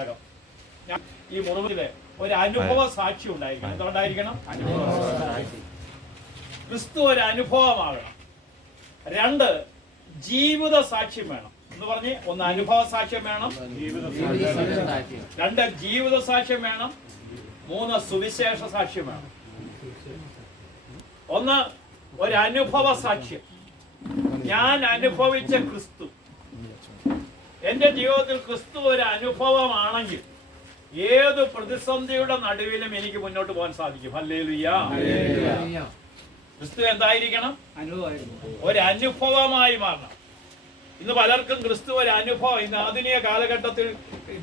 ഘടകം. ഈ മുറിവില് ഒരു അനുഭവ സാക്ഷി ഉണ്ടായിരിക്കണം. എന്തുകൊണ്ടായിരിക്കണം? ക്രിസ്തു ഒരു അനുഭവമാകണം. 2 ജീവിത സാക്ഷ്യം വേണം. എന്ന് പറഞ്ഞ് 1 അനുഭവ സാക്ഷ്യം വേണം, 2 ജീവിത സാക്ഷ്യം വേണം, 3 സുവിശേഷ സാക്ഷ്യം വേണം. 1 ഒരു അനുഭവ സാക്ഷ്യം. ഞാൻ അനുഭവിച്ച ക്രിസ്തു, എന്റെ ജീവിതത്തിൽ ക്രിസ്തു ഒരു അനുഭവമാണെങ്കിൽ ഏത് പ്രതിസന്ധിയുടെ നടുവിലും എനിക്ക് മുന്നോട്ട് പോകാൻ സാധിക്കും. ഹല്ലേലൂയ. ക്രിസ്തു എന്തായിരിക്കണം? ഒരു അനുഭവമായി മാറണം. ഇന്ന് പലർക്കും ക്രിസ്തു ഒരു അനുഭവം, ഇന്ന് ആധുനിക കാലഘട്ടത്തിൽ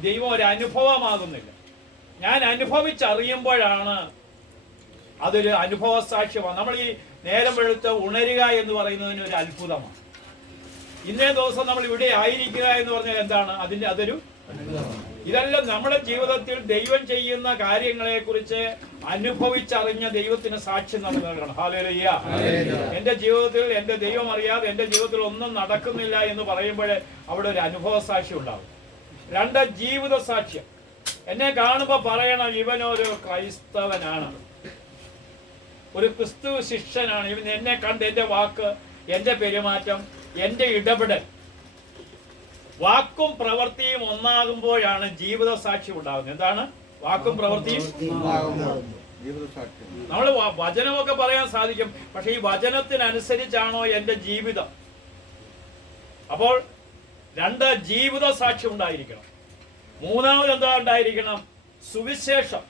ദൈവം ഒരു അനുഭവമാകുന്നില്ല. ഞാൻ അനുഭവിച്ചറിയുമ്പോഴാണ് അതൊരു അനുഭവ സാക്ഷ്യമാണ്. നമ്മൾ ഈ നേരം വെളുത്ത് ഉണരുക എന്ന് പറയുന്നതിന് ഒരു അത്ഭുതമാണ്. ഇന്നേ ദിവസം നമ്മൾ ഇവിടെ ആയിരിക്കുക എന്ന് പറഞ്ഞാൽ എന്താണ്? അതൊരു ഇതെല്ലാം നമ്മുടെ ജീവിതത്തിൽ ദൈവം ചെയ്യുന്ന കാര്യങ്ങളെ കുറിച്ച് അനുഭവിച്ചറിഞ്ഞ ദൈവത്തിന് സാക്ഷ്യം നമ്മൾ നൽകണം. ഹല്ലേലൂയ. എന്റെ ജീവിതത്തിൽ എന്റെ ദൈവം അറിയാതെ എന്റെ ജീവിതത്തിൽ ഒന്നും നടക്കുന്നില്ല എന്ന് പറയുമ്പോൾ അവിടെ ഒരു അനുഭവ സാക്ഷ്യം ഉണ്ടാവും. 2 ജീവിത സാക്ഷ്യം. എന്നെ കാണുമ്പോ പറയണം, ഇവനൊരു ക്രൈസ്തവനാണ്, ഒരു ക്രിസ്തു ശിഷ്യനാണ്. ഇവൻ എന്നെ കണ്ട് എന്റെ വാക്ക്, എന്റെ പെരുമാറ്റം, എന്റെ ഇടപെടൽ, വാക്കും പ്രവൃത്തിയും ഒന്നാകുമ്പോഴാണ് ജീവിത സാക്ഷ്യം ഉണ്ടാകുന്നത്. എന്താണ് വാക്കും പ്രവൃത്തിയും? നമ്മൾ വചനമൊക്കെ പറയാൻ സാധിക്കും, പക്ഷെ ഈ വചനത്തിനനുസരിച്ചാണോ എന്റെ ജീവിതം? അപ്പോൾ 2 ജീവിത സാക്ഷ്യം ഉണ്ടായിരിക്കണം. 3 എന്താ ഉണ്ടായിരിക്കണം? സുവിശേഷം.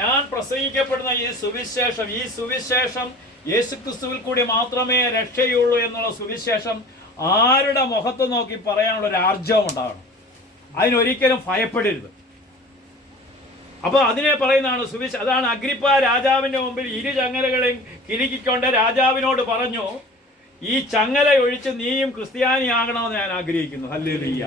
ഞാൻ പ്രസംഗിക്കപ്പെടുന്ന ഈ സുവിശേഷം യേശുക്രിസ്തുവിൽ കൂടി മാത്രമേ രക്ഷയുള്ളൂ എന്നുള്ള സുവിശേഷം ആരുടെ മുഖത്ത് നോക്കി പറയാനുള്ള ഒരു ആർജവം ഉണ്ടാകണം. അതിനൊരിക്കലും ഭയപ്പെടരുത്. അപ്പൊ അതിനെ പറയുന്നതാണ് സുവിശേഷം. അതാണ് അഗ്രിപ്പ രാജാവിന്റെ മുമ്പിൽ 2 ചങ്ങലകളെയും കിലുക്കിക്കൊണ്ട് രാജാവിനോട് പറഞ്ഞു, ഈ ചങ്ങല ഒഴിച്ച് നീയും ക്രിസ്ത്യാനിയാകണമെന്ന് ഞാൻ ആഗ്രഹിക്കുന്നു. ഹല്ലേലൂയ.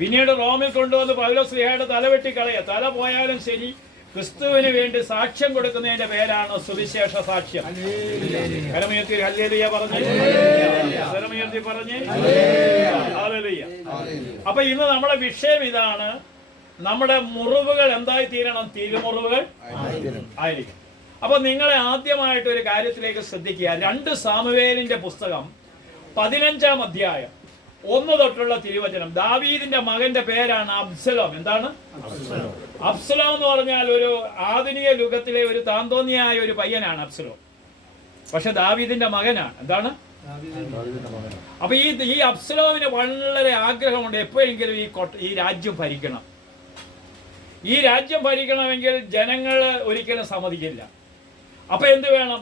പിന്നീട് റോമിൽ കൊണ്ടുവന്ന് പൗലോസ്ലീഹയുടെ തല വെട്ടിക്കളയ. തല പോയാലും ശരി, ക്രിസ്തുവിന് വേണ്ടി സാക്ഷ്യം കൊടുക്കുന്നതിന്റെ പേരാണ് സുവിശേഷ സാക്ഷ്യം. കരമുയർത്തി ഹല്ലേലൂയ പറഞ്ഞേ, കരമുയർത്തി പറഞ്ഞേ ഹല്ലേലൂയ. അപ്പൊ ഇന്ന് നമ്മുടെ വിഷയം ഇതാണ്. നമ്മുടെ മുറിവുകൾ എന്തായി തീരണം? തിരുമുറിവുകൾ ആയിരിക്കും. അപ്പൊ നിങ്ങളെ ആദ്യമായിട്ട് ഒരു കാര്യത്തിലേക്ക് ശ്രദ്ധിക്കുക. 2 സാമുവേലിന്റെ പുസ്തകം 15-ാം അധ്യായം 1 തൊട്ടുള്ള തിരുവചനം. ദാവീദിന്റെ മകന്റെ പേരാണ് അബ്സലോം. എന്താണ് അബ്സലോം എന്ന് പറഞ്ഞാൽ? ഒരു ആധുനിക യുഗത്തിലെ ഒരു താന്തോന്നിയായ ഒരു പയ്യനാണ് അബ്സലോം. പക്ഷെ ദാവീദിന്റെ മകനാണ്. എന്താണ്? അപ്പൊ ഈ അബ്സലോമിന് വളരെ ആഗ്രഹമുണ്ട്, എപ്പോഴെങ്കിലും ഈ രാജ്യം ഭരിക്കണം. ഈ രാജ്യം ഭരിക്കണമെങ്കിൽ ജനങ്ങൾ ഒരിക്കലും സമ്മതിക്കില്ല. അപ്പൊ എന്ത് വേണം?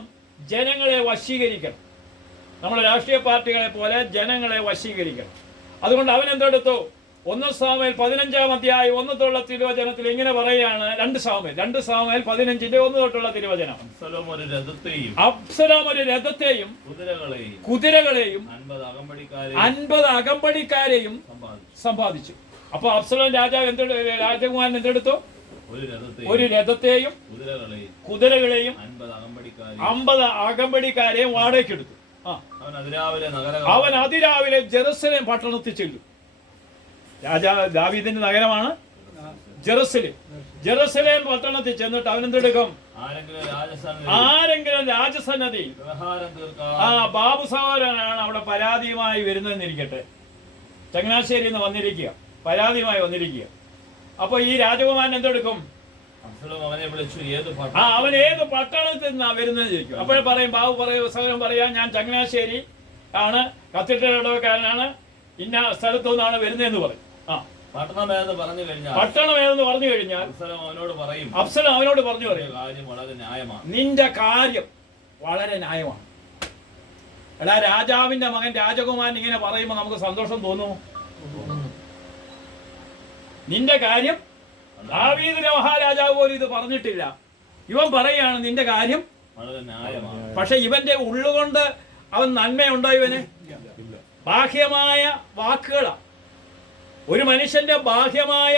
ജനങ്ങളെ വശീകരിക്കണം. നമ്മുടെ രാഷ്ട്രീയ പാർട്ടികളെ പോലെ ജനങ്ങളെ വശീകരിക്കണം. അതുകൊണ്ട് അവൻ എന്തെടുത്തു? 1 സാമുവേൽ 15-ാം അധ്യായം 1 തൊട്ടുള്ള തിരുവചനത്തിൽ ഇങ്ങനെ പറയുകയാണ്. 2 സാമുവേൽ 15-ന്റെ 1 തൊട്ടുള്ള തിരുവചനം. അബ്സലോം ഒരു രഥത്തെയും കുതിരകളെയും 50 അകമ്പടിക്കാരെയും സമ്പാദിച്ചു. അപ്പൊ അബ്സലോം രാജകുമാരൻ എന്തെടുത്തു? ഒരു രഥത്തെയും കുതിരകളെയും 50 അകമ്പടിക്കാരെയും വാടകയ്ക്കെടുത്തു. അവൻ അതിരാവിലെ ജെറുസലേം പട്ടണത്തിൽ ചെല്ലും. ദാവീദിന്റെ നഗരമാണ് ജെറുസലേം പട്ടണത്തിൽ ചെന്നിട്ട് അവൻ എന്തെടുക്കും? ആരെങ്കിലും രാജസന്നതി, ബാബു സഹോദരനാണ് അവിടെ പരാതിയുമായി വരുന്നതെന്നിരിക്കട്ടെ, ചങ്ങനാശ്ശേരിയിൽ നിന്ന് വന്നിരിക്കുക, പരാതിയുമായി വന്നിരിക്കുക. അപ്പൊ ഈ രാജകുമാരൻ എന്തെടുക്കും? അവൻ ഏത് പട്ടണത്തിൽ നിന്നാ വരുന്നത് ചോദിക്കും. അപ്പോഴേ പറയും, ബാബു സഹോദരൻ പറയാം, ഞാൻ ചങ്ങനാശ്ശേരി ആണ്, കത്തീഡ്രൽ ഇടവക്കാരനാണ്, ഇന്ന സ്ഥലത്തു നിന്നാണ് വരുന്നതെന്ന് പറയും. പട്ടണം ഏതെന്ന് പറഞ്ഞു കഴിഞ്ഞാൽ അബ്സലോം അവനോട് പറഞ്ഞു പറയും, നിന്റെ കാര്യം വളരെ ന്യായമാണ്. എടാ, രാജാവിന്റെ മകൻ രാജകുമാരൻ ഇങ്ങനെ പറയുമ്പോൾ നമുക്ക് സന്തോഷം തോന്നുമോ? നിന്റെ കാര്യം, ദാവീദ് മഹാരാജാവ് പോലും ഇത് പറഞ്ഞിട്ടില്ല. ഇവൻ പറയാണ് നിന്റെ കാര്യം വളരെ ന്യായമാണ്. പക്ഷെ ഇവന്റെ ഉള്ളുകൊണ്ട് അവൻ നന്മയുണ്ടോ? ഇവന് ബാഹ്യമായ വാക്കുകളാ. ഒരു മനുഷ്യന്റെ ബാഹ്യമായ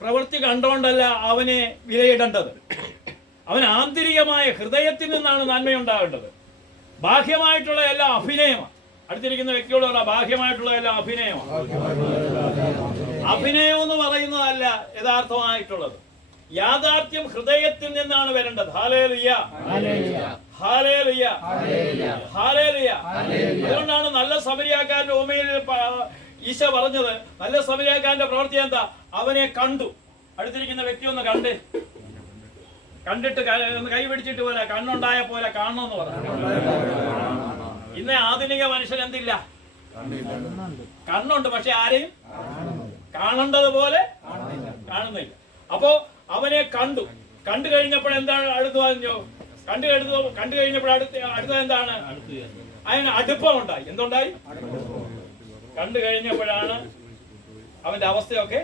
പ്രവൃത്തി കണ്ടുകൊണ്ടല്ല അവനെ വിലയിടേണ്ടത്. അവൻ ആന്തരികമായ ഹൃദയത്തിൽ നിന്നാണ് നന്മയുണ്ടാകേണ്ടത്. ബാഹ്യമായിട്ടുള്ള എല്ലാം അഭിനയമാണ്. അടുത്തിരിക്കുന്ന വ്യക്തിയോട് ബാഹ്യമായിട്ടുള്ള എല്ലാം അഭിനയമാണ്. അഭിനയം എന്ന് പറയുന്നതല്ല യഥാർത്ഥമായിട്ടുള്ളത്. യാഥാർത്ഥ്യം ഹൃദയത്തിൽ നിന്നാണ് വരേണ്ടത്. Hallelujah, hallelujah, hallelujah. അതുകൊണ്ടാണ് നല്ല സമരിയാക്കാരന്റെ ഓമയിൽ ഈശോ പറഞ്ഞത്, നല്ല സമരിയാക്കാരന്റെ പ്രവൃത്തി എന്താ? അവനെ കണ്ടു. അടുത്തിരിക്കുന്ന വ്യക്തി ഒന്ന് കണ്ടിട്ട് ഒന്ന് കൈ പിടിച്ചിട്ട് പോലെ കണ്ണുണ്ടായ പോലെ കാണണമെന്ന് പറഞ്ഞു. ഇന്ന് ആധുനിക മനുഷ്യൻ എന്തില്ല? കണ്ണുണ്ട്, പക്ഷെ ആരെയും കാണേണ്ടതുപോലെ കാണുന്നില്ല. അപ്പോ അവനെ കണ്ടു കഴിഞ്ഞപ്പോൾ എന്താണ് അടുത്ത് പറഞ്ഞു? കണ്ടു കഴിഞ്ഞപ്പോൾ അടുത്തത് എന്താണ്? അതിന് അടുപ്പമുണ്ടായി. എന്തുണ്ടായി? കണ്ടു കഴിഞ്ഞപ്പോഴാണ് അവന്റെ അവസ്ഥയൊക്കെ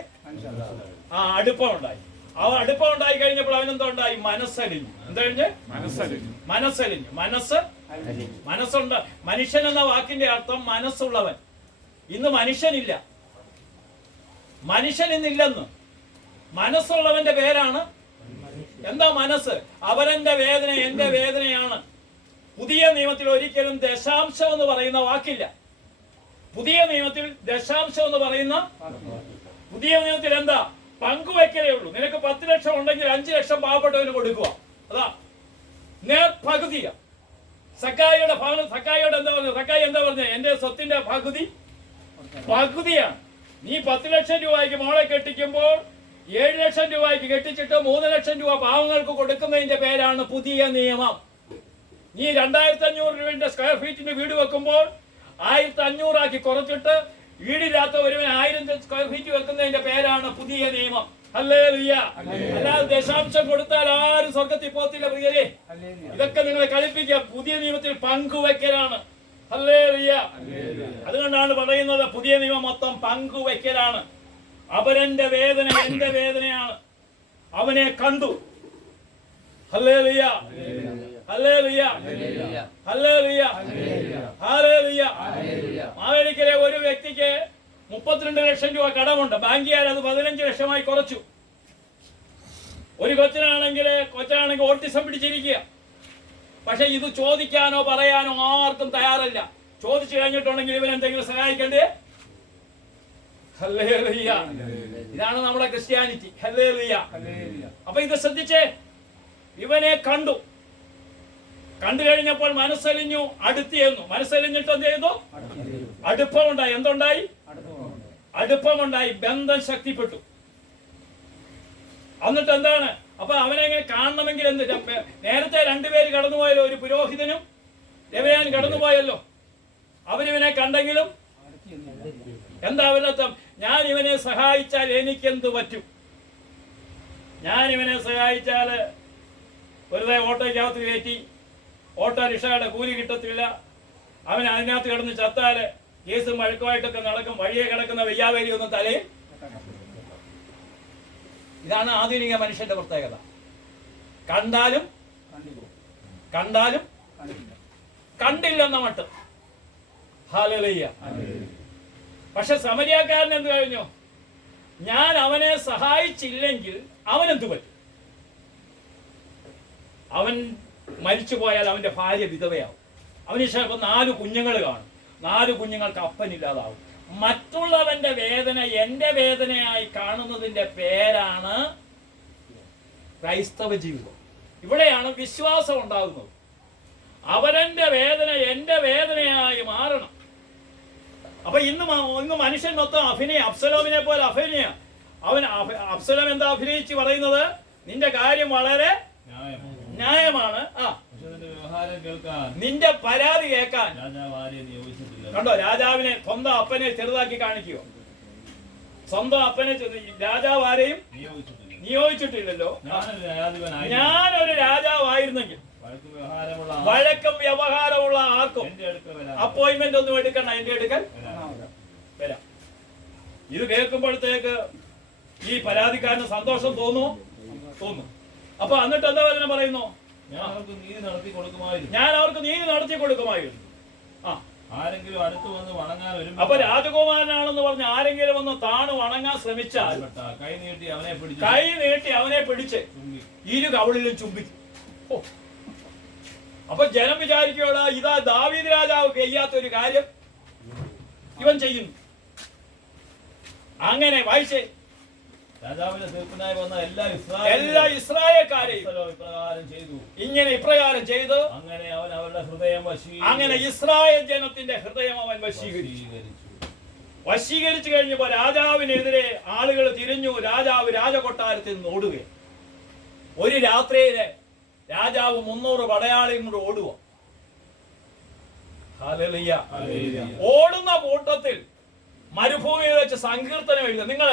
അടുപ്പമുണ്ടായി. അടുപ്പം ഉണ്ടായി കഴിഞ്ഞപ്പോൾ അവനെന്തോ ഉണ്ടായി? മനസ്സലിഞ്ഞു. എന്താ കഴിഞ്ഞ്? മനസ്സലിഞ്ഞു. മനസ്സുണ്ട്. മനുഷ്യൻ എന്ന വാക്കിന്റെ അർത്ഥം മനസ്സുള്ളവൻ. ഇന്ന് മനുഷ്യനില്ല, മനുഷ്യൻ ഇന്നില്ലെന്ന്. മനസ്സുള്ളവന്റെ പേരാണ് എന്താ? മനസ്സ്. അവരന്റെ വേദന എന്റെ വേദനയാണ്. പുതിയ നിയമത്തിൽ ഒരിക്കലും ദശാംശം എന്ന് പറയുന്ന വാക്കില്ല. പുതിയ നിയമത്തിൽ ദശാംശം എന്ന് പറയുന്ന പുതിയ നിയമത്തിൽ എന്താ? പങ്കുവെക്കലേ ഉള്ളൂ. നിനക്ക് 10 ലക്ഷം ഉണ്ടെങ്കിൽ 5 ലക്ഷം പാവപ്പെട്ടവന് കൊടുക്കുക. അതാ നേർ പകുതിയാ. സക്കായിയുടെ ഭവനം, സക്കായിയോട് എന്താ പറഞ്ഞത്? സക്കായി എന്താ പറഞ്ഞത്? എന്റെ സ്വത്തിന്റെ പകുതിയാണ്. നീ 10 ലക്ഷം രൂപയ്ക്ക് മോളെ കെട്ടിക്കുമ്പോൾ 7 ലക്ഷം രൂപയ്ക്ക് കെട്ടിച്ചിട്ട് 3 ലക്ഷം രൂപ പാവങ്ങൾക്ക് കൊടുക്കുന്നതിന്റെ പേരാണ് പുതിയ നിയമം. നീ 2500 രൂപയുടെ സ്ക്വയർ ഫീറ്റിന്റെ വീട് വെക്കുമ്പോൾ 1500 ആക്കി കുറച്ചിട്ട് വീടില്ലാത്ത ഒരുവൻ 1000 സ്ക്വയർ ഫീറ്റ് വെക്കുന്നതിന്റെ പേരാണ് പുതിയ നിയമം. ഹല്ലേലൂയ. അല്ലാതെ ദശാംശം കൊടുത്താൽ ആരും സ്വർഗത്തിൽ പോകത്തില്ല പ്രിയരെ. ഇതൊക്കെ നിങ്ങളെ കളിപ്പിക്കുക. പുതിയ നിയമത്തിൽ പങ്കുവെക്കലാണ്. ഹല്ലേലൂയ. അതുകൊണ്ടാണ് പറയുന്നത് പുതിയ നിയമം മൊത്തം പങ്കുവെക്കലാണ്. അവരന്റെ വേദന എന്റെ വേദനയാണ്. അവനെ കണ്ടു. Hallelujah, hallelujah, hallelujah, hallelujah. മാവേലിക്കലെ ഒരു വ്യക്തിക്ക് 32 ലക്ഷം രൂപ കടമുണ്ട്. ബാങ്കുകാർ അത് 15 ലക്ഷമായി കുറച്ചു. ഒരു കൊച്ചനാണെങ്കിൽ ഓട്ടിസം പിടിച്ചിരിക്കുക. പക്ഷെ ഇത് ചോദിക്കാനോ പറയാനോ ആർക്കും തയ്യാറല്ല. ചോദിച്ചു കഴിഞ്ഞിട്ടുണ്ടെങ്കിൽ ഇവൻ എന്തെങ്കിലും സഹായിക്കണ്ടേ? ഹല്ലേലൂയ. ഇതാണ് നമ്മുടെ ക്രിസ്ത്യാനിറ്റി. ഹല്ലേലൂയ. അപ്പൊ ഇത് ശ്രദ്ധിച്ചേ. ഇവനെ കണ്ടു കഴിഞ്ഞപ്പോൾ മനസ്സലിഞ്ഞു, അടുത്തിയെന്നു. മനസ്സലിഞ്ഞിട്ട് എന്ത് ചെയ്തു? അടുപ്പമുണ്ടായി. എന്തുണ്ടായി? അടുപ്പമുണ്ടായി. ബന്ധം ശക്തിപ്പെട്ടു. എന്നിട്ട് എന്താണ്? അപ്പൊ അവനെ കാണണമെങ്കിൽ എന്ത്? നേരത്തെ 2 പേര് കടന്നുപോയല്ലോ. ഒരു പുരോഹിതനും ലേവ്യനും കടന്നുപോയല്ലോ. അവരിവനെ കണ്ടെങ്കിലും എന്താ അവനർത്ഥം? ഞാൻ ഇവനെ സഹായിച്ചാൽ എനിക്കെന്ത് പറ്റും? ഞാൻ ഇവനെ സഹായിച്ചാൽ വെറുതെ ഓട്ടോയ്ക്കകത്ത് കയറ്റി ഓട്ടോ റിക്ഷയുടെ കൂലി കിട്ടത്തില്ല. അവൻ അതിനകത്ത് കിടന്ന് ചത്താല് കേസും വഴക്കുമായിട്ടൊക്കെ നടക്കും. വഴിയെ കിടക്കുന്ന വെയ്യാവേലി ഒന്നും തലയിൽ. ഇതാണ് ആധുനിക മനുഷ്യന്റെ പ്രത്യേകത. കണ്ടാലും കണ്ടില്ലെന്ന മട്ട്. ഹല്ലേലൂയ. പക്ഷെ സമരിയാക്കാരൻ എന്ത് കഴിഞ്ഞു? ഞാൻ അവനെ സഹായിച്ചില്ലെങ്കിൽ അവനെന്ത് പറ്റും? അവൻ മരിച്ചു പോയാൽ അവന്റെ ഭാര്യ വിധവയാവും. അവന് ചിലപ്പോൾ 4 കുഞ്ഞുങ്ങൾ കാണും. 4 കുഞ്ഞുങ്ങൾക്ക് അപ്പനില്ലാതാവും. മറ്റുള്ളവന്റെ വേദന എന്റെ വേദനയായി കാണുന്നതിന്റെ പേരാണ് ക്രൈസ്തവ ജീവിതം. ഇവിടെയാണ് വിശ്വാസം ഉണ്ടാകുന്നത്. അവരന്റെ വേദന എന്റെ വേദനയായി മാറണം. അപ്പൊ ഇന്ന് മനുഷ്യൻ മൊത്തം അഭിനയ. അബ്സലോമിനെ പോലെ അഭിനയ. അബ്സലോം എന്താ അഭിനയിച്ച് പറയുന്നത്? നിന്റെ കാര്യം വളരെ ന്യായമാണ്. നിന്റെ പരാതി കേൾക്കാൻ കണ്ടോ? രാജാവിനെ സ്വന്തം അപ്പനെ ചെറുതാക്കി കാണിക്കുകയോ? സ്വന്തം അപ്പനെ രാജാവ് ആരെയും നിയോഗിച്ചിട്ടില്ലല്ലോ. ഞാനൊരു രാജാവായിരുന്നെങ്കിൽ വഴക്കം വ്യവഹാരമുള്ള ആർക്കും അപ്പോയിന്റ്മെന്റ് ഒന്നും എടുക്കണ്ട, എന്റെ എടുക്കൽ വരാം. ഇത് കേൾക്കുമ്പോഴത്തേക്ക് ഈ പരാതിക്കാരന് സന്തോഷം തോന്നും. അപ്പൊ എന്നിട്ട് എന്താ പറയുന്നു? ഞാൻ അവർക്ക് നീതി നടത്തി കൊടുക്കുമായിരുന്നു. ആരെങ്കിലും അടുത്ത് വന്ന് വണങ്ങാൻ വരും. അപ്പൊ രാജകുമാരനാണെന്ന് പറഞ്ഞ് ആരെങ്കിലും വന്ന് താണു വണങ്ങാൻ ശ്രമിച്ചാൽ കൈ നീട്ടി അവനെ പിടിച്ച് 2 കവിളിലും ചുംബിക്കും. അപ്പൊ ജനം വിചാരിക്കോടാ, ഇതാ ദാവീദ് രാജാവ് ചെയ്യാത്തൊരു കാര്യം ഇവൻ ചെയ്യുന്നു. അങ്ങനെ വായിച്ചേ. രാജാവിന്റെ തീർപ്പിനായി വന്ന എല്ലാ ഇസ്രായേൽക്കാരെയും ഇപ്രകാരം ചെയ്തു. ഇങ്ങനെ ഇപ്രകാരം ചെയ്ത് അങ്ങനെ അവൻ അവരുടെ ഹൃദയം അങ്ങനെ ഇസ്രായേൽ ജനത്തിന്റെ ഹൃദയം അവൻ വശീകരിച്ചു കഴിഞ്ഞപ്പോ രാജാവിനെതിരെ ആളുകൾ തിരിഞ്ഞു. രാജാവ് രാജകൊട്ടാരത്തിൽ നിന്ന് ഓടുകയാണ്. ഒരു രാത്രിയില് രാജാവ് 300 പടയാളിയും കൂടെ ഓടുക. ഹല്ലേലൂയ. ഓടുന്ന കൂട്ടത്തിൽ മരുഭൂമിയിൽ വെച്ച് സങ്കീർത്തനം എഴുതുക. നിങ്ങൾ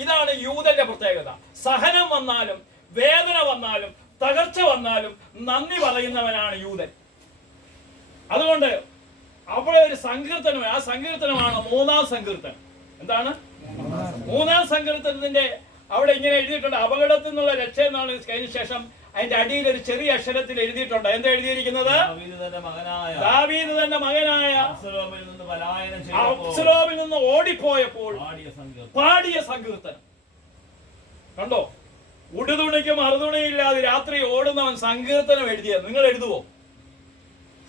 ഇതാണ് യൂതന്റെ പ്രത്യേകത. സഹനം വന്നാലും വേദന വന്നാലും തകർച്ച വന്നാലും നന്ദി പറയുന്നവനാണ് യൂതൻ. അതുകൊണ്ട് അവിടെ ഒരു സങ്കീർത്തനം, ആ സങ്കീർത്തനമാണ് 3-ാം സങ്കീർത്തനം. എന്താണ് 3-ാം സങ്കീർത്തനത്തിന്റെ അവിടെ ഇങ്ങനെ എഴുതിയിട്ടുണ്ട്, അപകടത്തിൽ നിന്നുള്ള രക്ഷ എന്നാണ്. കഴിഞ്ഞ ശേഷം അതിന്റെ അടിയിൽ ഒരു ചെറിയ അക്ഷരത്തിൽ എഴുതിയിട്ടുണ്ട്. എന്താ എഴുതിയിരിക്കുന്നത്? ദാവീദ് തന്റെ മകനായ അബ്സലോമിൽ നിന്ന് ഓടിപ്പോയപ്പോൾ പാടിയ സങ്കീർത്തനം. കണ്ടോ? ഉടുതുണിക്കും അറുതുണിയില്ലാതെ രാത്രി ഓടുന്നവൻ സങ്കീർത്തനം എഴുതിയത്. നിങ്ങൾ എഴുതുവോ?